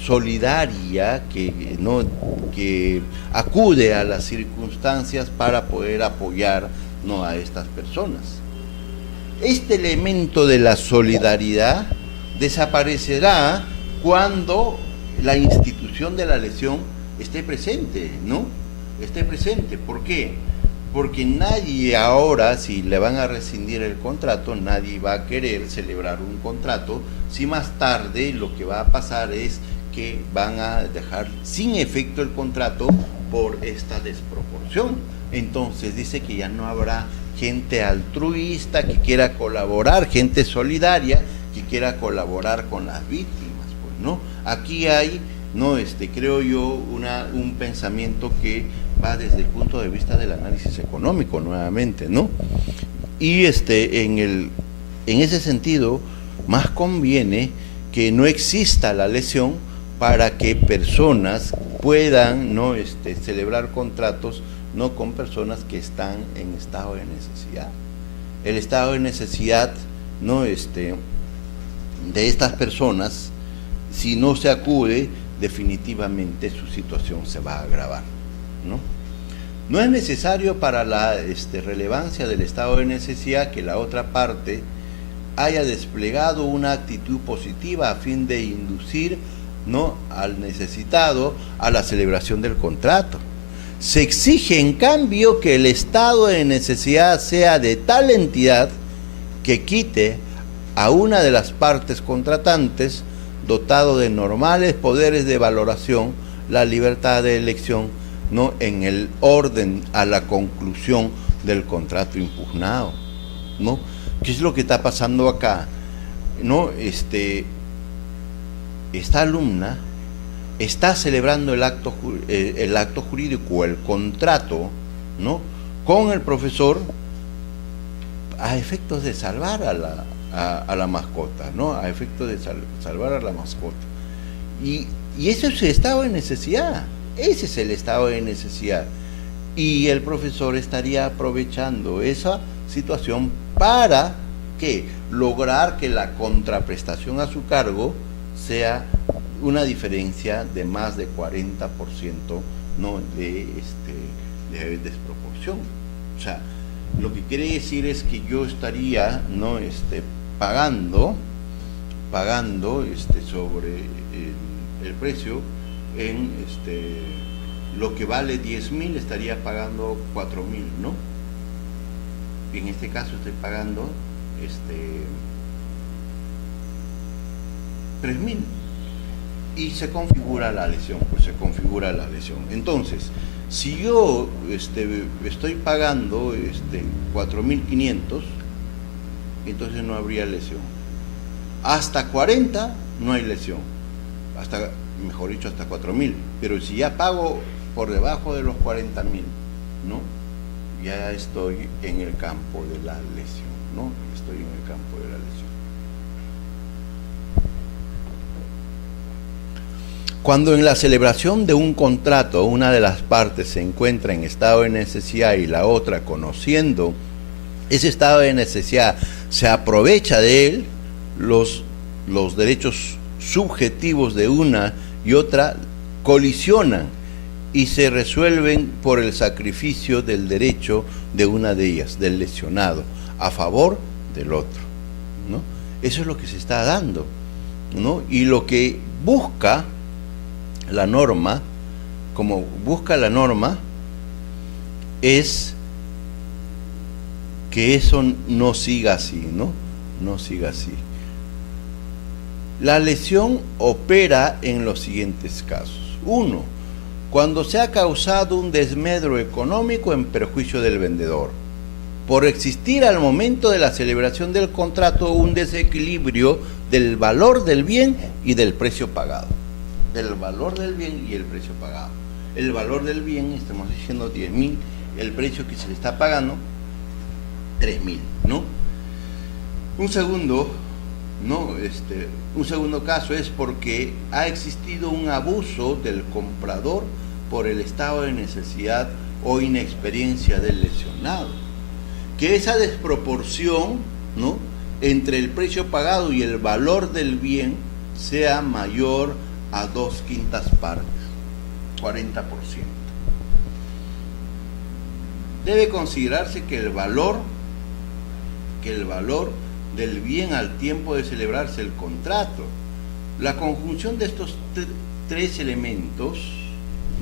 solidaria que acude a las circunstancias para poder apoyar, ¿no? a estas personas. Este elemento de la solidaridad desaparecerá cuando la institución de la lesión esté presente, ¿no? Esté presente. ¿Por qué? Porque nadie ahora, si le van a rescindir el contrato, nadie va a querer celebrar un contrato, si más tarde lo que va a pasar es que van a dejar sin efecto el contrato por esta desproporción. Entonces dice que ya no habrá gente altruista que quiera colaborar, gente solidaria que quiera colaborar con las víctimas, pues, ¿no? Aquí hay, ¿no? creo yo, un pensamiento que va desde el punto de vista del análisis económico nuevamente, ¿no? Y en ese sentido, más conviene que no exista la lesión para que personas puedan, ¿no? celebrar contratos, no con personas que están en estado de necesidad. El estado de necesidad, ¿no? de estas personas, si no se acude, definitivamente su situación se va a agravar, ¿no? No es necesario para la relevancia del estado de necesidad que la otra parte haya desplegado una actitud positiva a fin de inducir, ¿no? al necesitado a la celebración del contrato. Se exige, en cambio, que el estado de necesidad sea de tal entidad que quite a una de las partes contratantes, dotado de normales poderes de valoración, la libertad de elección, ¿no?, en el orden a la conclusión del contrato impugnado, ¿no? ¿Qué es lo que está pasando acá? ¿No? Esta alumna está celebrando el acto jurídico, el contrato, ¿no?, con el profesor a efectos de salvar a la mascota, ¿no?, a efectos de salvar a la mascota. Y ese es el estado de necesidad, ese es el estado de necesidad. Y el profesor estaría aprovechando esa situación para ¿qué? Lograr que la contraprestación a su cargo sea una diferencia de más de 40%, ¿no?, de desproporción. O sea, lo que quiere decir es que yo estaría, ¿no?, pagando sobre el precio en lo que vale 10.000, estaría pagando 4.000, ¿no? En este caso estoy pagando 3.000 y se configura la lesión, pues se configura la lesión. Entonces, si yo estoy pagando 4.500, entonces no habría lesión. Hasta 40 no hay lesión, hasta, mejor dicho, hasta 4.000, pero si ya pago por debajo de los 40.000, ¿no?, ya estoy en el campo de la lesión, ¿no? Estoy en el campo de la lesión. Cuando en la celebración de un contrato una de las partes se encuentra en estado de necesidad y la otra, conociendo ese estado de necesidad, se aprovecha de él, los derechos subjetivos de una y otra colisionan y se resuelven por el sacrificio del derecho de una de ellas, del lesionado, a favor del otro, ¿no? Eso es lo que se está dando, ¿no? Y lo que busca la norma, es que eso no siga así, ¿no? No siga así. La lesión opera en los siguientes casos. 1. Cuando se ha causado un desmedro económico en perjuicio del vendedor, por existir al momento de la celebración del contrato un desequilibrio del valor del bien y del precio pagado. Del valor del bien y el precio pagado. El valor del bien, estamos diciendo 10.000, el precio que se le está pagando, 3.000, ¿no? Un segundo caso es porque ha existido un abuso del comprador por el estado de necesidad o inexperiencia del lesionado. Que esa desproporción, ¿no?, entre el precio pagado y el valor del bien sea mayor a 2/5 partes, 40%. Debe considerarse que el valor del bien al tiempo de celebrarse el contrato, la conjunción de estos tres elementos,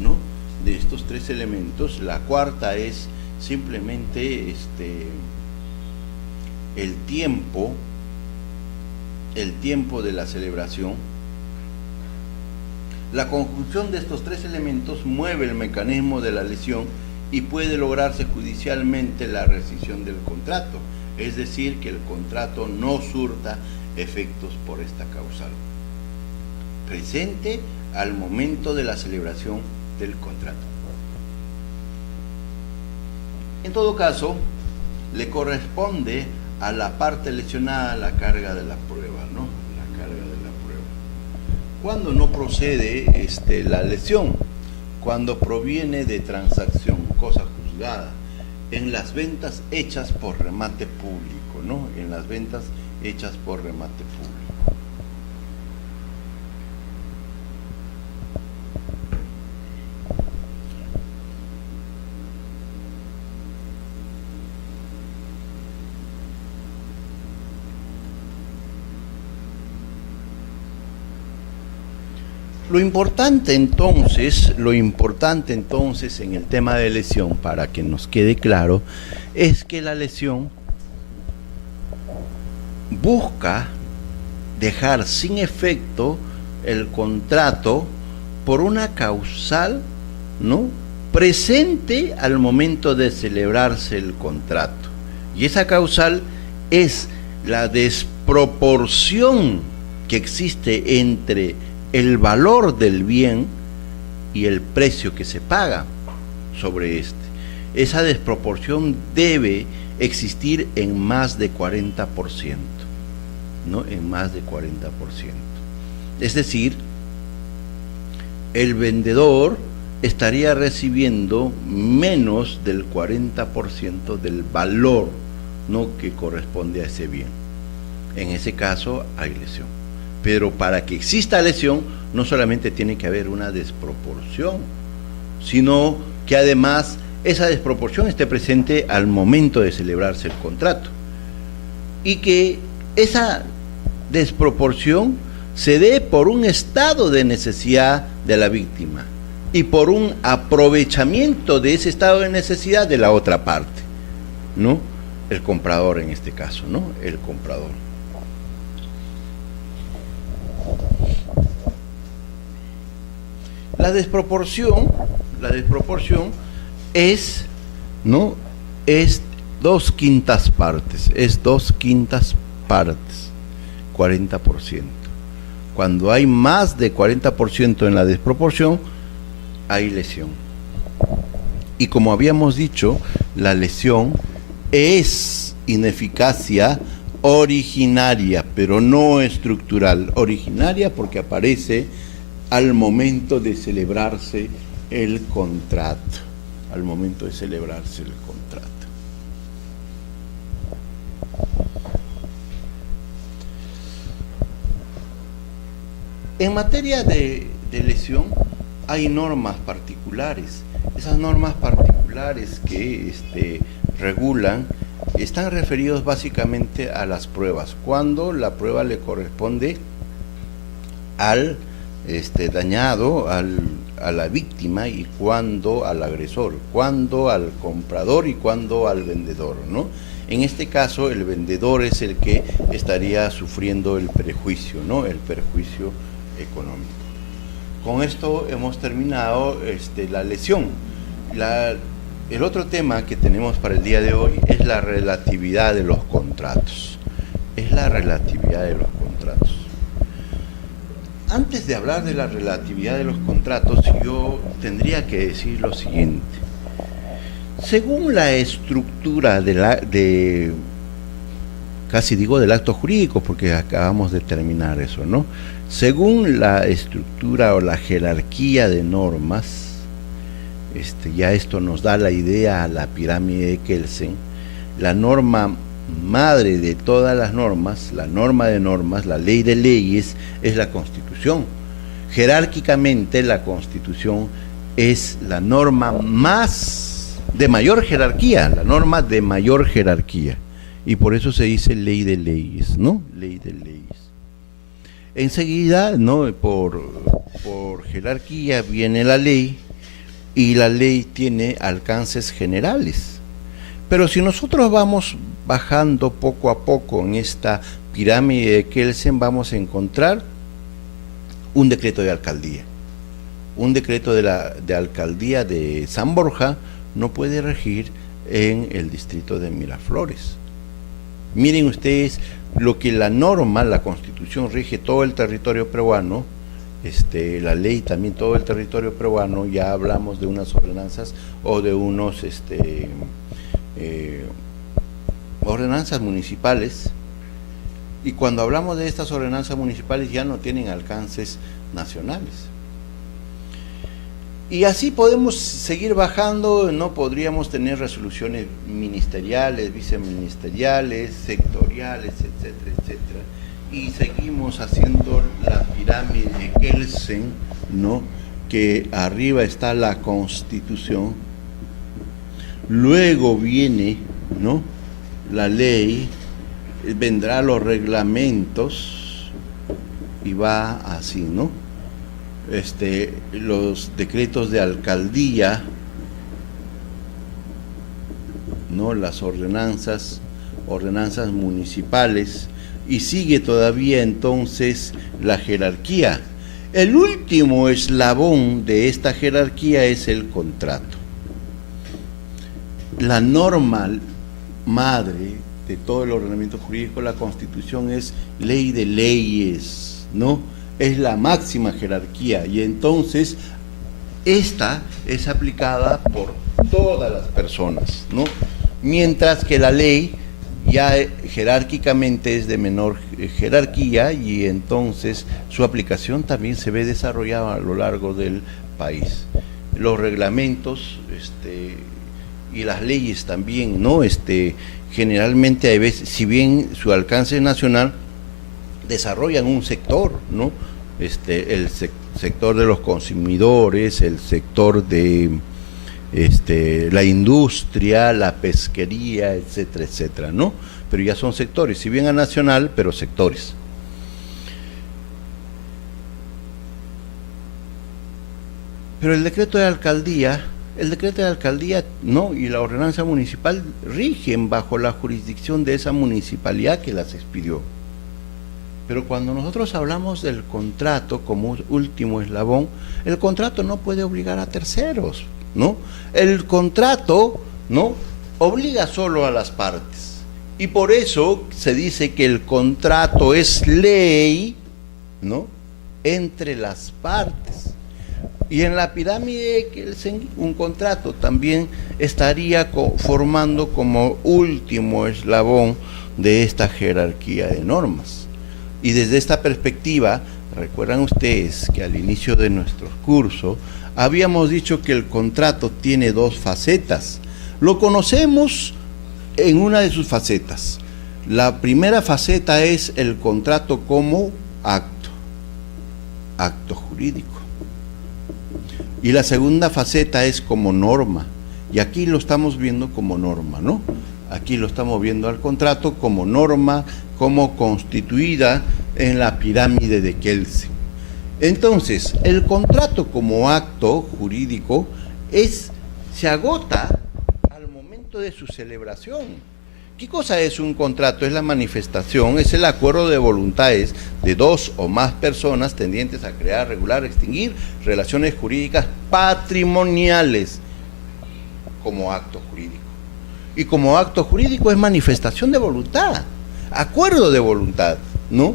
¿no?, de estos tres elementos, la cuarta es simplemente el tiempo de la celebración. La conjunción de estos tres elementos mueve el mecanismo de la lesión y puede lograrse judicialmente la rescisión del contrato, es decir, que el contrato no surta efectos por esta causal presente al momento de la celebración del contrato. En todo caso, le corresponde a la parte lesionada la carga de la prueba, ¿no? La carga de la prueba. ¿Cuándo no procede la lesión? Cuando proviene de transacción, cosa juzgada, en las ventas hechas por remate público, ¿no? En las ventas hechas por remate público. Lo importante entonces en el tema de lesión, para que nos quede claro, es que la lesión busca dejar sin efecto el contrato por una causal, ¿no?, presente al momento de celebrarse el contrato. Y esa causal es la desproporción que existe entre el valor del bien y el precio que se paga sobre este. Esa desproporción debe existir en más de 40%, ¿no? En más de 40%. Es decir, el vendedor estaría recibiendo menos del 40% del valor, ¿no?, que corresponde a ese bien. En ese caso hay lesión. Pero para que exista lesión, no solamente tiene que haber una desproporción, sino que además esa desproporción esté presente al momento de celebrarse el contrato. Y que esa desproporción se dé por un estado de necesidad de la víctima y por un aprovechamiento de ese estado de necesidad de la otra parte, ¿no? El comprador en este caso, ¿no? El comprador. La desproporción es, ¿no?, es 2/5 partes, es 2/5 partes, 40%. Cuando hay más de 40% en la desproporción, hay lesión. Y como habíamos dicho, la lesión es ineficacia originaria, pero no estructural. Originaria porque aparece al momento de celebrarse el contrato. Al momento de celebrarse el contrato. En materia de lesión hay normas particulares. Esas normas particulares que regulan están referidos básicamente a las pruebas. Cuando la prueba le corresponde al dañado, a la víctima, y cuando al agresor, cuando al comprador y cuando al vendedor, ¿no? En este caso el vendedor es el que estaría sufriendo el perjuicio, ¿no? El perjuicio económico. Con esto hemos terminado la lesión. El otro tema que tenemos para el día de hoy es la relatividad de los contratos. Es la relatividad de los contratos. Antes de hablar de la relatividad de los contratos, yo tendría que decir lo siguiente. Según la estructura casi digo del acto jurídico, porque acabamos de terminar eso, ¿no? Según la estructura o la jerarquía de normas, ya esto nos da la idea a la pirámide de Kelsen, la norma madre de todas las normas, la norma de normas, la ley de leyes, es la Constitución. Jerárquicamente, la Constitución es la norma de mayor jerarquía, la norma de mayor jerarquía. Y por eso se dice ley de leyes, ¿no? Ley de leyes. Enseguida, ¿no?, por jerarquía viene la ley, y la ley tiene alcances generales. Pero si nosotros vamos bajando poco a poco en esta pirámide de Kelsen, vamos a encontrar un decreto de alcaldía. Un decreto de alcaldía de San Borja no puede regir en el distrito de Miraflores. Miren ustedes lo que la norma, la Constitución, rige todo el territorio peruano, la ley también todo el territorio peruano. Ya hablamos de unas ordenanzas o de unos ordenanzas municipales, y cuando hablamos de estas ordenanzas municipales ya no tienen alcances nacionales. Y así podemos seguir bajando, no podríamos tener resoluciones ministeriales, viceministeriales, sectoriales, etcétera, etcétera. Y seguimos haciendo la pirámide de Kelsen, ¿no?, que arriba está la Constitución, luego viene, ¿no?, la ley, vendrá los reglamentos y va así, ¿no? Los decretos de alcaldía, ¿no?, las ordenanzas municipales, y sigue todavía entonces la jerarquía. El último eslabón de esta jerarquía es el contrato. La norma madre de todo el ordenamiento jurídico, la Constitución, es ley de leyes, ¿no? Es la máxima jerarquía, y entonces esta es aplicada por todas las personas, ¿no? Mientras que la ley ya jerárquicamente es de menor jerarquía, y entonces su aplicación también se ve desarrollada a lo largo del país. Los reglamentos y las leyes también, ¿no? Generalmente hay veces, si bien su alcance es nacional, desarrollan un sector, ¿no? El sector de los consumidores, el sector de la industria, la pesquería, etcétera, etcétera, ¿no? Pero ya son sectores, si bien a nacional, pero sectores. Pero el decreto de alcaldía, no, y la ordenanza municipal rigen bajo la jurisdicción de esa municipalidad que las expidió. Pero cuando nosotros hablamos del contrato como último eslabón, el contrato no puede obligar a terceros, ¿no? El contrato, ¿no?, obliga solo a las partes. Y por eso se dice que el contrato es ley, ¿no?, entre las partes. Y en la pirámide, un contrato también estaría formando como último eslabón de esta jerarquía de normas. Y desde esta perspectiva, recuerdan ustedes que al inicio de nuestro curso habíamos dicho que el contrato tiene dos facetas. Lo conocemos en una de sus facetas. La primera faceta es el contrato como acto jurídico. Y la segunda faceta es como norma, y aquí lo estamos viendo como norma, ¿no? Aquí lo estamos viendo al contrato como norma, como constituida en la pirámide de Kelsen. Entonces, el contrato como acto jurídico se agota al momento de su celebración. ¿Qué cosa es un contrato? Es la manifestación, es el acuerdo de voluntades de dos o más personas tendientes a crear, regular, extinguir relaciones jurídicas patrimoniales como acto jurídico. Y como acto jurídico es manifestación de voluntad, acuerdo de voluntad, ¿no?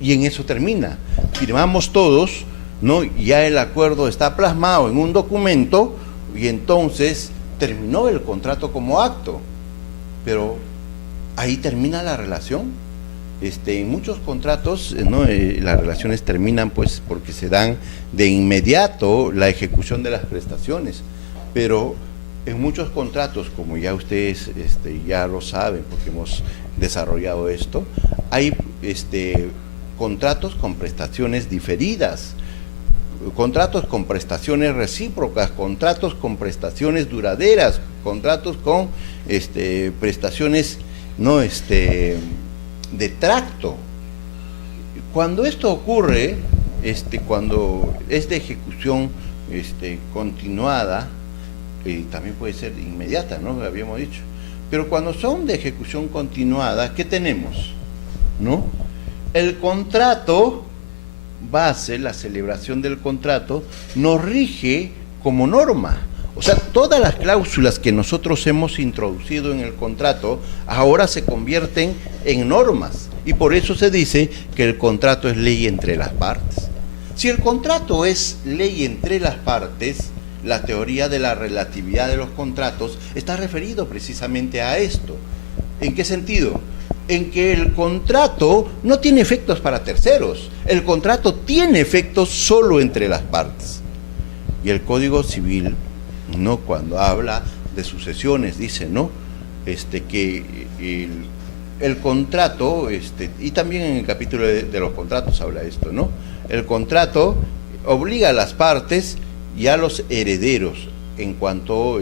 Y en eso termina. Firmamos todos, ¿no? Y ya el acuerdo está plasmado en un documento, y entonces terminó el contrato como acto. Pero ahí termina la relación. En muchos contratos, ¿no?, las relaciones terminan pues porque se dan de inmediato la ejecución de las prestaciones, pero en muchos contratos, como ya ustedes ya lo saben porque hemos desarrollado esto, hay contratos con prestaciones diferidas, contratos con prestaciones recíprocas, contratos con prestaciones duraderas, contratos con prestaciones, ¿no?, de tracto. Cuando esto ocurre, cuando es de ejecución continuada, también puede ser inmediata, ¿no?, habíamos dicho. Pero cuando son de ejecución continuada, ¿qué tenemos? ¿No? El contrato base, la celebración del contrato, nos rige como norma. O sea, todas las cláusulas que nosotros hemos introducido en el contrato ahora se convierten en normas, y por eso se dice que el contrato es ley entre las partes. Si el contrato es ley entre las partes, la teoría de la relatividad de los contratos está referido precisamente a esto. ¿En qué sentido? En que el contrato no tiene efectos para terceros, el contrato tiene efectos solo entre las partes. Y el Código Civil, ¿no?, cuando habla de sucesiones, dice, ¿no?, que el contrato, y también en el capítulo de los contratos habla esto, ¿no?, el contrato obliga a las partes y a los herederos en cuanto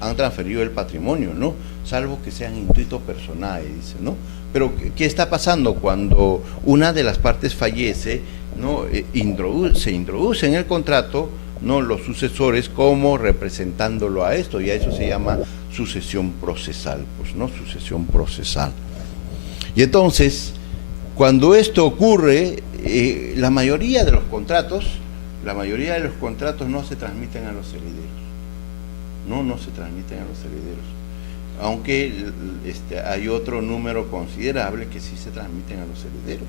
han transferido el patrimonio, ¿no?, salvo que sean intuitos personales, dice, ¿no? Pero ¿qué está pasando cuando una de las partes fallece, ¿no? Se introduce en el contrato, ¿no?, los sucesores como representándolo a esto, y a eso se llama sucesión procesal, pues, ¿no?, sucesión procesal. Y entonces, cuando esto ocurre, la mayoría de los contratos no se transmiten a los herederos. No se transmiten a los herederos. Aunque hay otro número considerable que sí se transmiten a los herederos.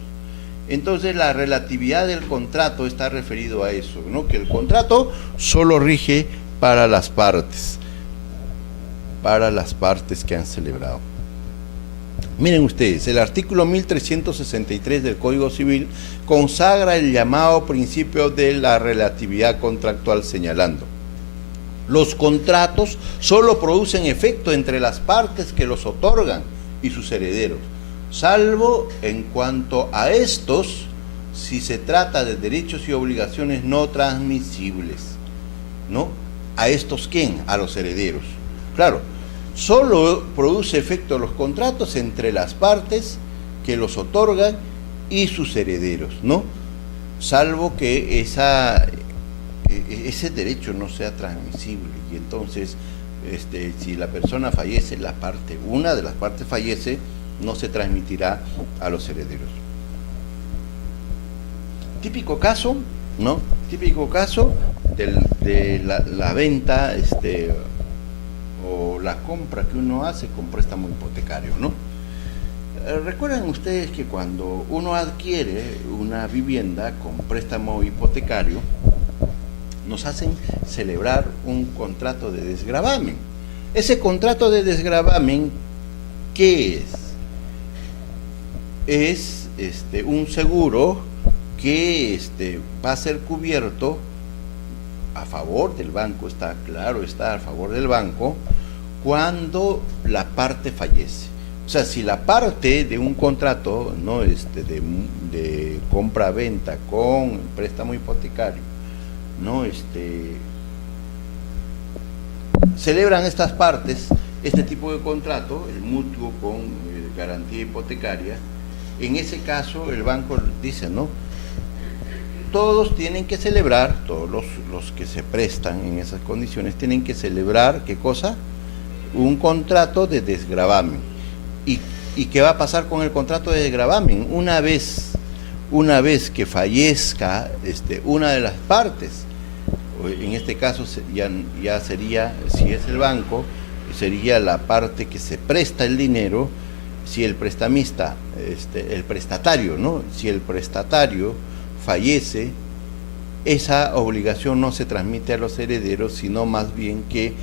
Entonces la relatividad del contrato está referido a eso, ¿no? Que el contrato solo rige para las partes que han celebrado. Miren ustedes, el artículo 1363 del Código Civil consagra el llamado principio de la relatividad contractual, señalando: los contratos solo producen efecto entre las partes que los otorgan y sus herederos, salvo en cuanto a estos, si se trata de derechos y obligaciones no transmisibles, ¿no? ¿A estos quién? A los herederos. Claro, solo produce efecto los contratos entre las partes que los otorgan y sus herederos, ¿no? Salvo que ese derecho no sea transmisible. Y entonces, si la persona fallece, una de las partes fallece, no se transmitirá a los herederos. Típico caso, ¿no? Típico caso de la venta o la compra que uno hace con préstamo hipotecario, ¿no? Recuerdan ustedes que cuando uno adquiere una vivienda con préstamo hipotecario, nos hacen celebrar un contrato de desgravamen. Ese contrato de desgravamen, ¿qué es? Es un seguro que va a ser cubierto a favor del banco, está a favor del banco, cuando la parte fallece. O sea, si la parte de un contrato, ¿no? de compra-venta con préstamo hipotecario, ¿no? Celebran estas partes este tipo de contrato, el mutuo con garantía hipotecaria. En ese caso el banco dice, ¿no? Todos tienen que celebrar, todos los que se prestan en esas condiciones tienen que celebrar, ¿qué cosa? Un contrato de desgravamen. ¿Y qué va a pasar con el contrato de desgravamen? Una vez que fallezca una de las partes, en este caso ya sería, si es el banco, sería la parte que se presta el dinero. Si el prestamista, el prestatario, ¿no? Si el prestatario fallece, esa obligación no se transmite a los herederos, sino más bien que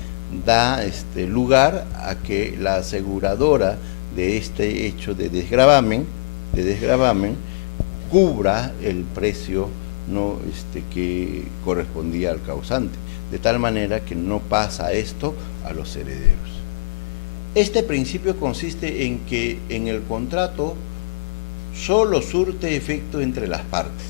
da lugar a que la aseguradora de este hecho de desgravamen cubra el precio, ¿no? que correspondía al causante, de tal manera que no pasa esto a los herederos. Este principio consiste en que en el contrato solo surte efecto entre las partes,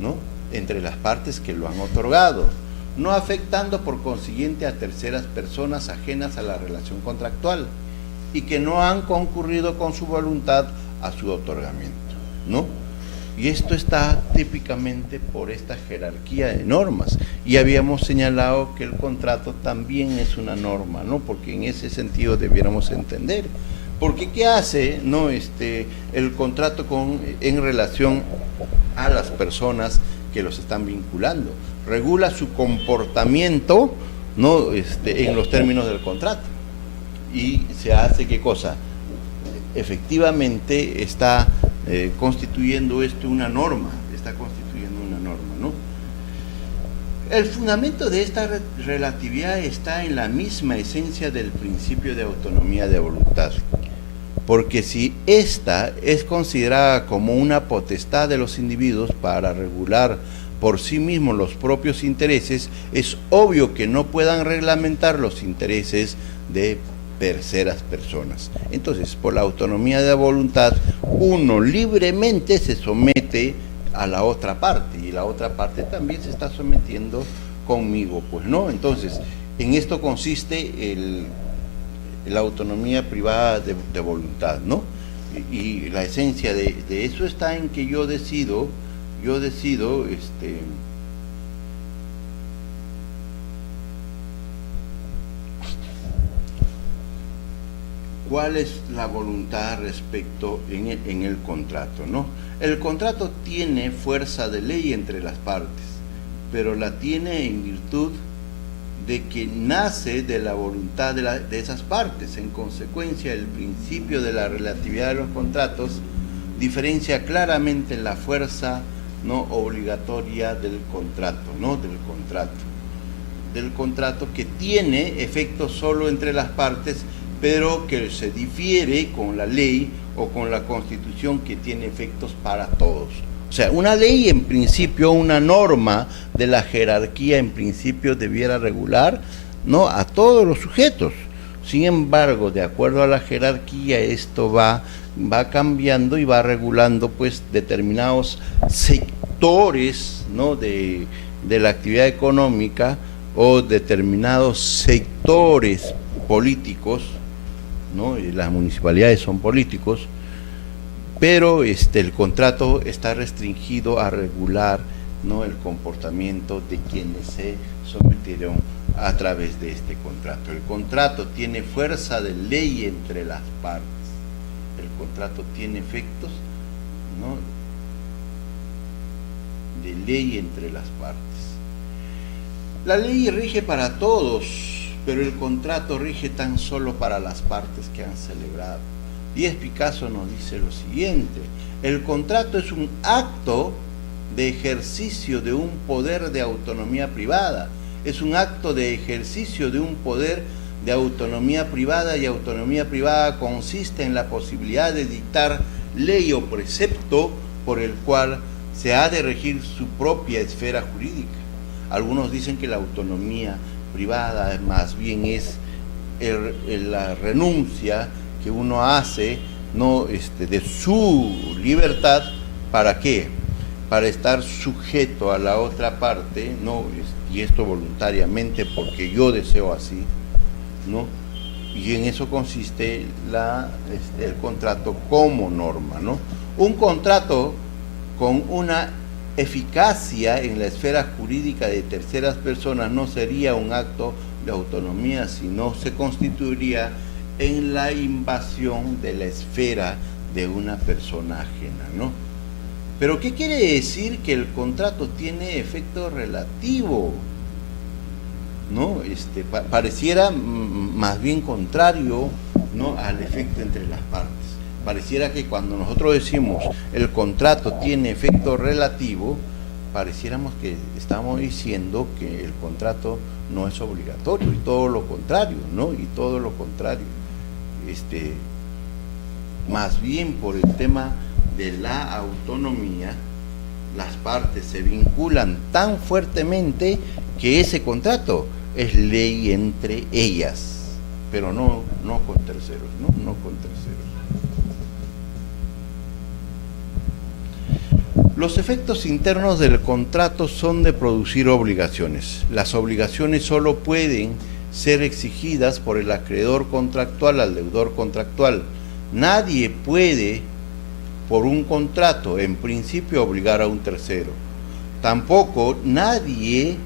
¿no? Entre las partes que lo han otorgado, no afectando por consiguiente a terceras personas ajenas a la relación contractual y que no han concurrido con su voluntad a su otorgamiento, ¿no? Y esto está típicamente por esta jerarquía de normas. Y habíamos señalado que el contrato también es una norma, ¿no? Porque en ese sentido debiéramos entender. Porque ¿qué hace, no, el contrato en relación a las personas que los están vinculando? Regula su comportamiento, ¿no? En los términos del contrato. Y se hace, ¿qué cosa? Efectivamente está constituyendo una norma, ¿no? El fundamento de esta relatividad está en la misma esencia del principio de autonomía de voluntad, porque si ésta es considerada como una potestad de los individuos para regular por sí mismos los propios intereses, es obvio que no puedan reglamentar los intereses de terceras personas. Entonces, por la autonomía de la voluntad, uno libremente se somete a la otra parte, y la otra parte también se está sometiendo conmigo, pues, ¿no? Entonces, en esto consiste la autonomía privada de voluntad, ¿no? Y la esencia de eso está en que yo decido ¿cuál es la voluntad respecto en el contrato, ¿no? El contrato tiene fuerza de ley entre las partes, pero la tiene en virtud de que nace de la voluntad de esas partes. En consecuencia, el principio de la relatividad de los contratos diferencia claramente la fuerza no obligatoria del contrato, ¿no? Del contrato que tiene efecto solo entre las partes, pero que se difiere con la ley o con la Constitución, que tiene efectos para todos. O sea, una ley en principio, una norma de la jerarquía en principio debiera regular, ¿no?, a todos los sujetos. Sin embargo, de acuerdo a la jerarquía, esto va cambiando y va regulando pues determinados sectores, ¿no?, de la actividad económica, o determinados sectores políticos, ¿no? Y las municipalidades son políticos, pero el contrato está restringido a regular, ¿no?, el comportamiento de quienes se sometieron a través de este contrato. El contrato tiene fuerza de ley entre las partes. El contrato tiene efectos, ¿no?, de ley entre las partes. La ley rige para todos, pero el contrato rige tan solo para las partes que han celebrado. Díez Picasso nos dice lo siguiente: el contrato es un acto de ejercicio de un poder de autonomía privada, es un acto de ejercicio de un poder de autonomía privada, y autonomía privada consiste en la posibilidad de dictar ley o precepto por el cual se ha de regir su propia esfera jurídica. Algunos dicen que la autonomía privada más bien es la renuncia que uno hace, ¿no?, de su libertad. ¿Para qué? Para estar sujeto a la otra parte, ¿no?, y esto voluntariamente porque yo deseo así, ¿no? Y en eso consiste el contrato como norma, ¿no? Un contrato con una eficacia en la esfera jurídica de terceras personas no sería un acto de autonomía, sino se constituiría en la invasión de la esfera de una persona ajena, ¿no? Pero ¿qué quiere decir que el contrato tiene efecto relativo? ¿No? Pareciera más bien contrario, ¿no?, al efecto entre las partes. Pareciera que cuando nosotros decimos el contrato tiene efecto relativo, pareciéramos que estamos diciendo que el contrato no es obligatorio, y todo lo contrario, ¿no? Y todo lo contrario. Más bien, por el tema de la autonomía, las partes se vinculan tan fuertemente que ese contrato es ley entre ellas, pero no con terceros, no con terceros. Los efectos internos del contrato son de producir obligaciones. Las obligaciones solo pueden ser exigidas por el acreedor contractual al deudor contractual. Nadie puede, por un contrato, en principio obligar a un tercero. Tampoco nadie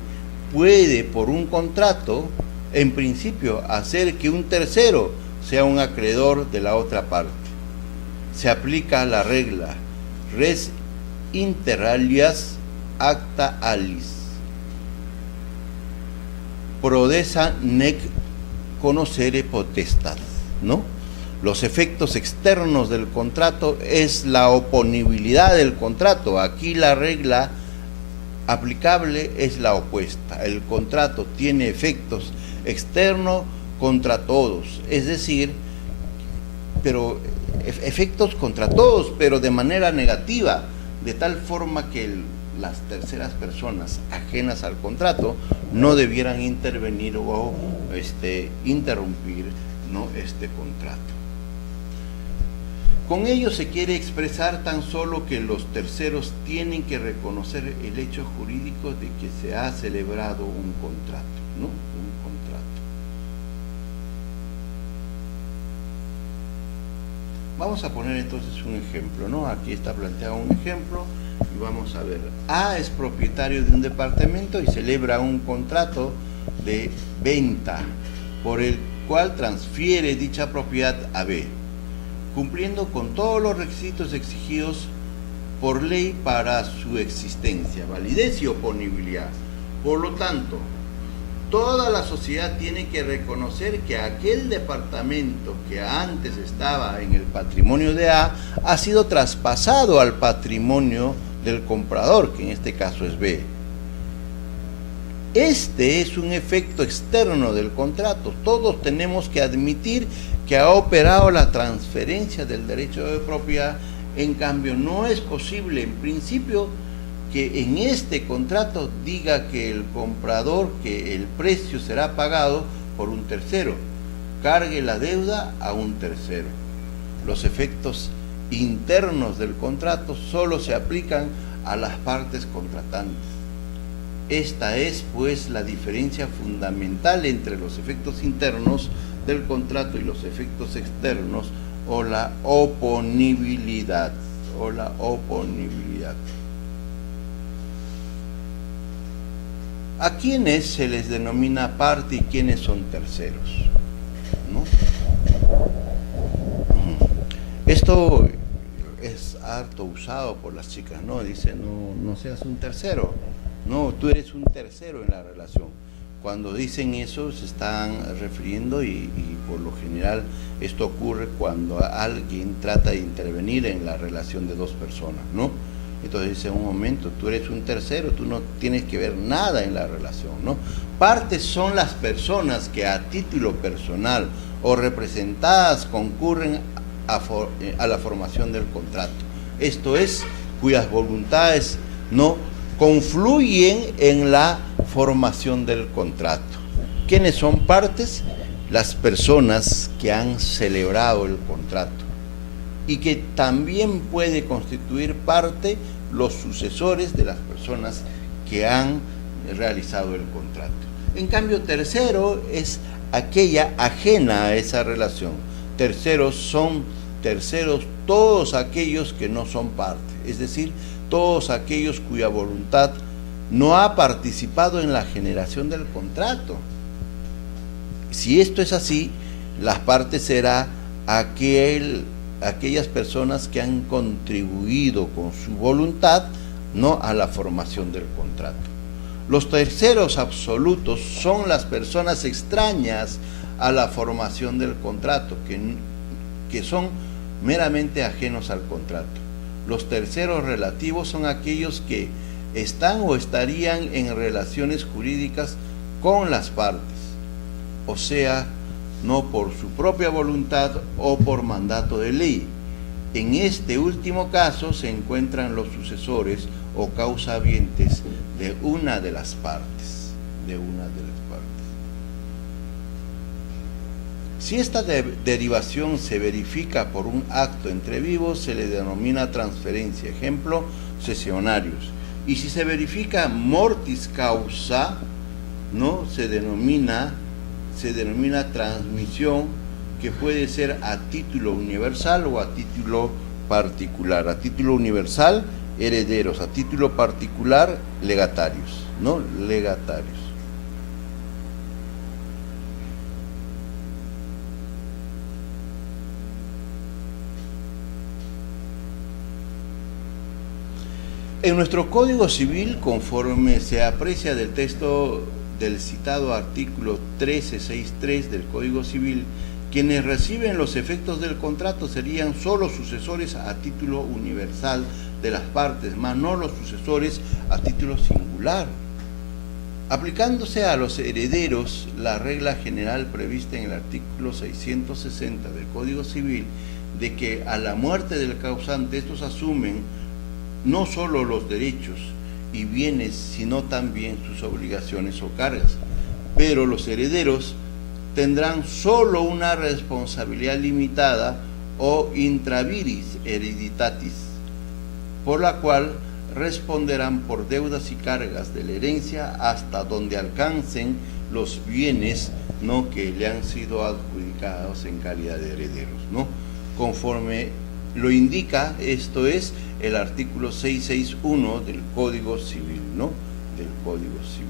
puede, por un contrato, en principio, hacer que un tercero sea un acreedor de la otra parte. Se aplica la regla res inter alias acta alis, prodessa nec conocere potestas, ¿no? Los efectos externos del contrato es la oponibilidad del contrato. Aquí la regla aplicable es la opuesta. El contrato tiene efectos externos contra todos, es decir, pero efectos contra todos, pero de manera negativa, de tal forma que las terceras personas ajenas al contrato no debieran intervenir o interrumpir, ¿no?, este contrato. Con ello se quiere expresar tan solo que los terceros tienen que reconocer el hecho jurídico de que se ha celebrado un contrato, ¿no? Un contrato. Vamos a poner entonces un ejemplo, ¿no? Aquí está planteado un ejemplo y vamos a ver. A es propietario de un departamento y celebra un contrato de venta por el cual transfiere dicha propiedad a B, cumpliendo con todos los requisitos exigidos por ley para su existencia, validez y oponibilidad. Por lo tanto, toda la sociedad tiene que reconocer que aquel departamento que antes estaba en el patrimonio de A ha sido traspasado al patrimonio del comprador, que en este caso es B. Este es un efecto externo del contrato. Todos tenemos que admitir que ha operado la transferencia del derecho de propiedad. En cambio, no es posible, en principio, que en este contrato diga que el comprador, que el precio será pagado por un tercero, cargue la deuda a un tercero. Los efectos internos del contrato solo se aplican a las partes contratantes. Esta es, pues, la diferencia fundamental entre los efectos internos del contrato y los efectos externos, o la oponibilidad, ¿A quiénes se les denomina parte y quiénes son terceros? ¿No? Esto es harto usado por las chicas, ¿no? Dicen, no seas un tercero, no, tú eres un tercero en la relación. Cuando dicen eso se están refiriendo y por lo general esto ocurre cuando alguien trata de intervenir en la relación de dos personas, ¿no? Entonces dice, un momento, tú eres un tercero, tú no tienes que ver nada en la relación, ¿no? Partes son las personas que a título personal o representadas concurren a la formación del contrato. Esto es, cuyas voluntades no confluyen en la formación del contrato. ¿Quiénes son partes? Las personas que han celebrado el contrato, y que también puede constituir parte los sucesores de las personas que han realizado el contrato. En cambio, tercero es aquella ajena a esa relación. Terceros son terceros todos aquellos que no son parte, es decir, todos aquellos cuya voluntad no ha participado en la generación del contrato. Si esto es así, las partes será aquellas personas que han contribuido con su voluntad, no a la formación del contrato. Los terceros absolutos son las personas extrañas a la formación del contrato, que son meramente ajenos al contrato. Los terceros relativos son aquellos que están o estarían en relaciones jurídicas con las partes, o sea, no por su propia voluntad o por mandato de ley. En este último caso se encuentran los sucesores o causahabientes de una de las partes. Si esta derivación se verifica por un acto entre vivos, se le denomina transferencia. Ejemplo, cesionarios. Y si se verifica mortis causa, ¿no? se denomina transmisión, que puede ser a título universal o a título particular. A título universal, herederos; a título particular, legatarios, ¿no? Legatarios. En nuestro Código Civil, conforme se aprecia del texto del citado artículo 1363 del Código Civil, quienes reciben los efectos del contrato serían solo sucesores a título universal de las partes, mas no los sucesores a título singular. Aplicándose a los herederos la regla general prevista en el artículo 660 del Código Civil, de que a la muerte del causante estos asumen no solo los derechos y bienes, sino también sus obligaciones o cargas, pero los herederos tendrán solo una responsabilidad limitada o intraviris hereditatis, por la cual responderán por deudas y cargas de la herencia hasta donde alcancen los bienes, ¿no?, que le han sido adjudicados en calidad de herederos, ¿no?, conforme lo indica, esto es, el artículo 661 del Código Civil, ¿no?, del Código Civil.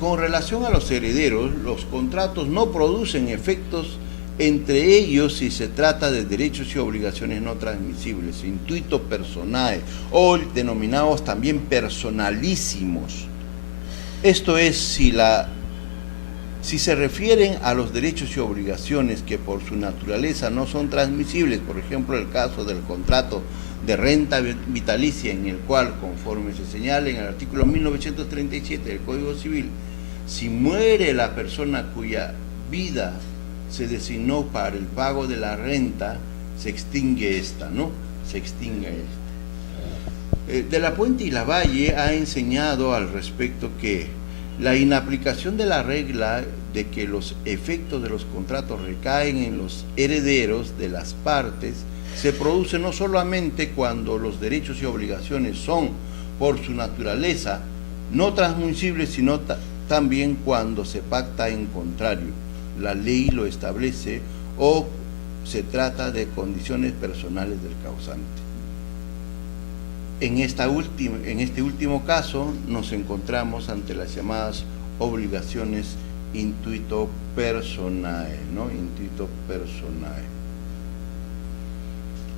Con relación a los herederos, los contratos no producen efectos entre ellos si se trata de derechos y obligaciones no transmisibles, intuito personae, o denominados también personalísimos. Esto es, si se refieren a los derechos y obligaciones que por su naturaleza no son transmisibles, por ejemplo el caso del contrato de renta vitalicia, en el cual, conforme se señala en el artículo 1937 del Código Civil, si muere la persona cuya vida se designó para el pago de la renta, se extingue esta, ¿no? Se extingue esta. De la Puente y Lavalle ha enseñado al respecto que la inaplicación de la regla de que los efectos de los contratos recaen en los herederos de las partes se produce no solamente cuando los derechos y obligaciones son, por su naturaleza, no transmisibles, sino también cuando se pacta en contrario, la ley lo establece, o se trata de condiciones personales del causante. En este último caso nos encontramos ante las llamadas obligaciones intuito personae, ¿no? Intuito personae.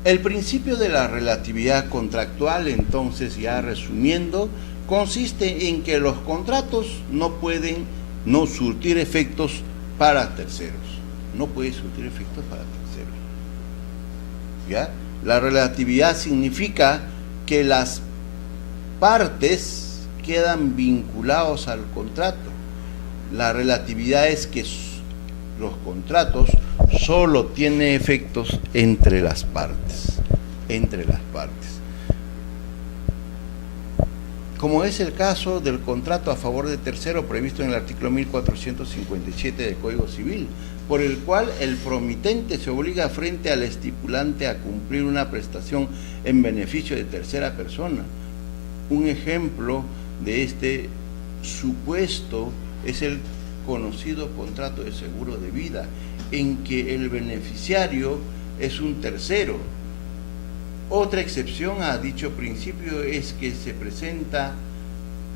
El principio de la relatividad contractual, entonces, ya resumiendo, consiste en que los contratos no pueden no surtir efectos para terceros. No puede surtir efectos para terceros. ¿Ya? La relatividad significa que las partes quedan vinculados al contrato. La relatividad es que los contratos solo tienen efectos entre las partes. Entre las partes. Como es el caso del contrato a favor de tercero previsto en el artículo 1457 del Código Civil, por el cual el promitente se obliga frente al estipulante a cumplir una prestación en beneficio de tercera persona. Un ejemplo de este supuesto es el conocido contrato de seguro de vida, en que el beneficiario es un tercero. Otra excepción a dicho principio es que se presenta,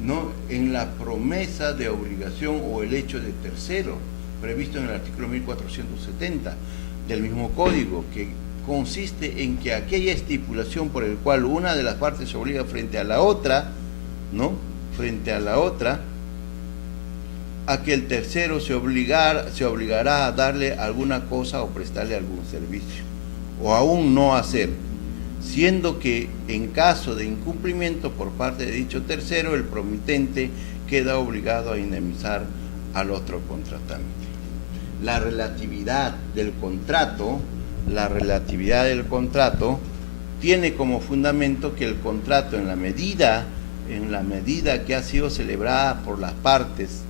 ¿no?, en la promesa de obligación o el hecho de tercero, previsto en el artículo 1470 del mismo Código, que consiste en que aquella estipulación por el cual una de las partes se obliga frente a la otra, ¿no?, frente a la otra, a que el tercero se obligará a darle alguna cosa o prestarle algún servicio, o aún no hacer, siendo que en caso de incumplimiento por parte de dicho tercero, el promitente queda obligado a indemnizar al otro contratante. La relatividad del contrato tiene como fundamento que el contrato, en la medida que ha sido celebrada por las partes,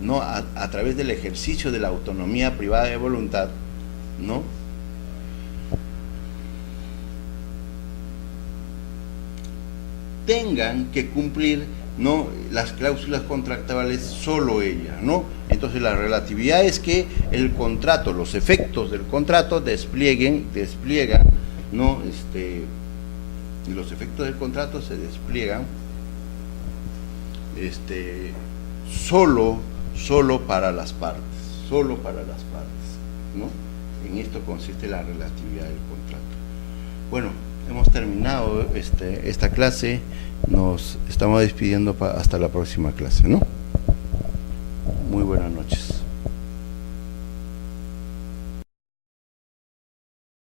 ¿no?, a través del ejercicio de la autonomía privada de voluntad, ¿no?, tengan que cumplir, ¿no?, las cláusulas contractuales solo ellas, ¿no? Entonces la relatividad es que el contrato, los efectos del contrato despliegan, ¿no?, los efectos del contrato se despliegan solo para las partes, ¿no? En esto consiste la relatividad del contrato. Bueno, hemos terminado esta clase, nos estamos despidiendo hasta la próxima clase, ¿no? Muy buenas noches.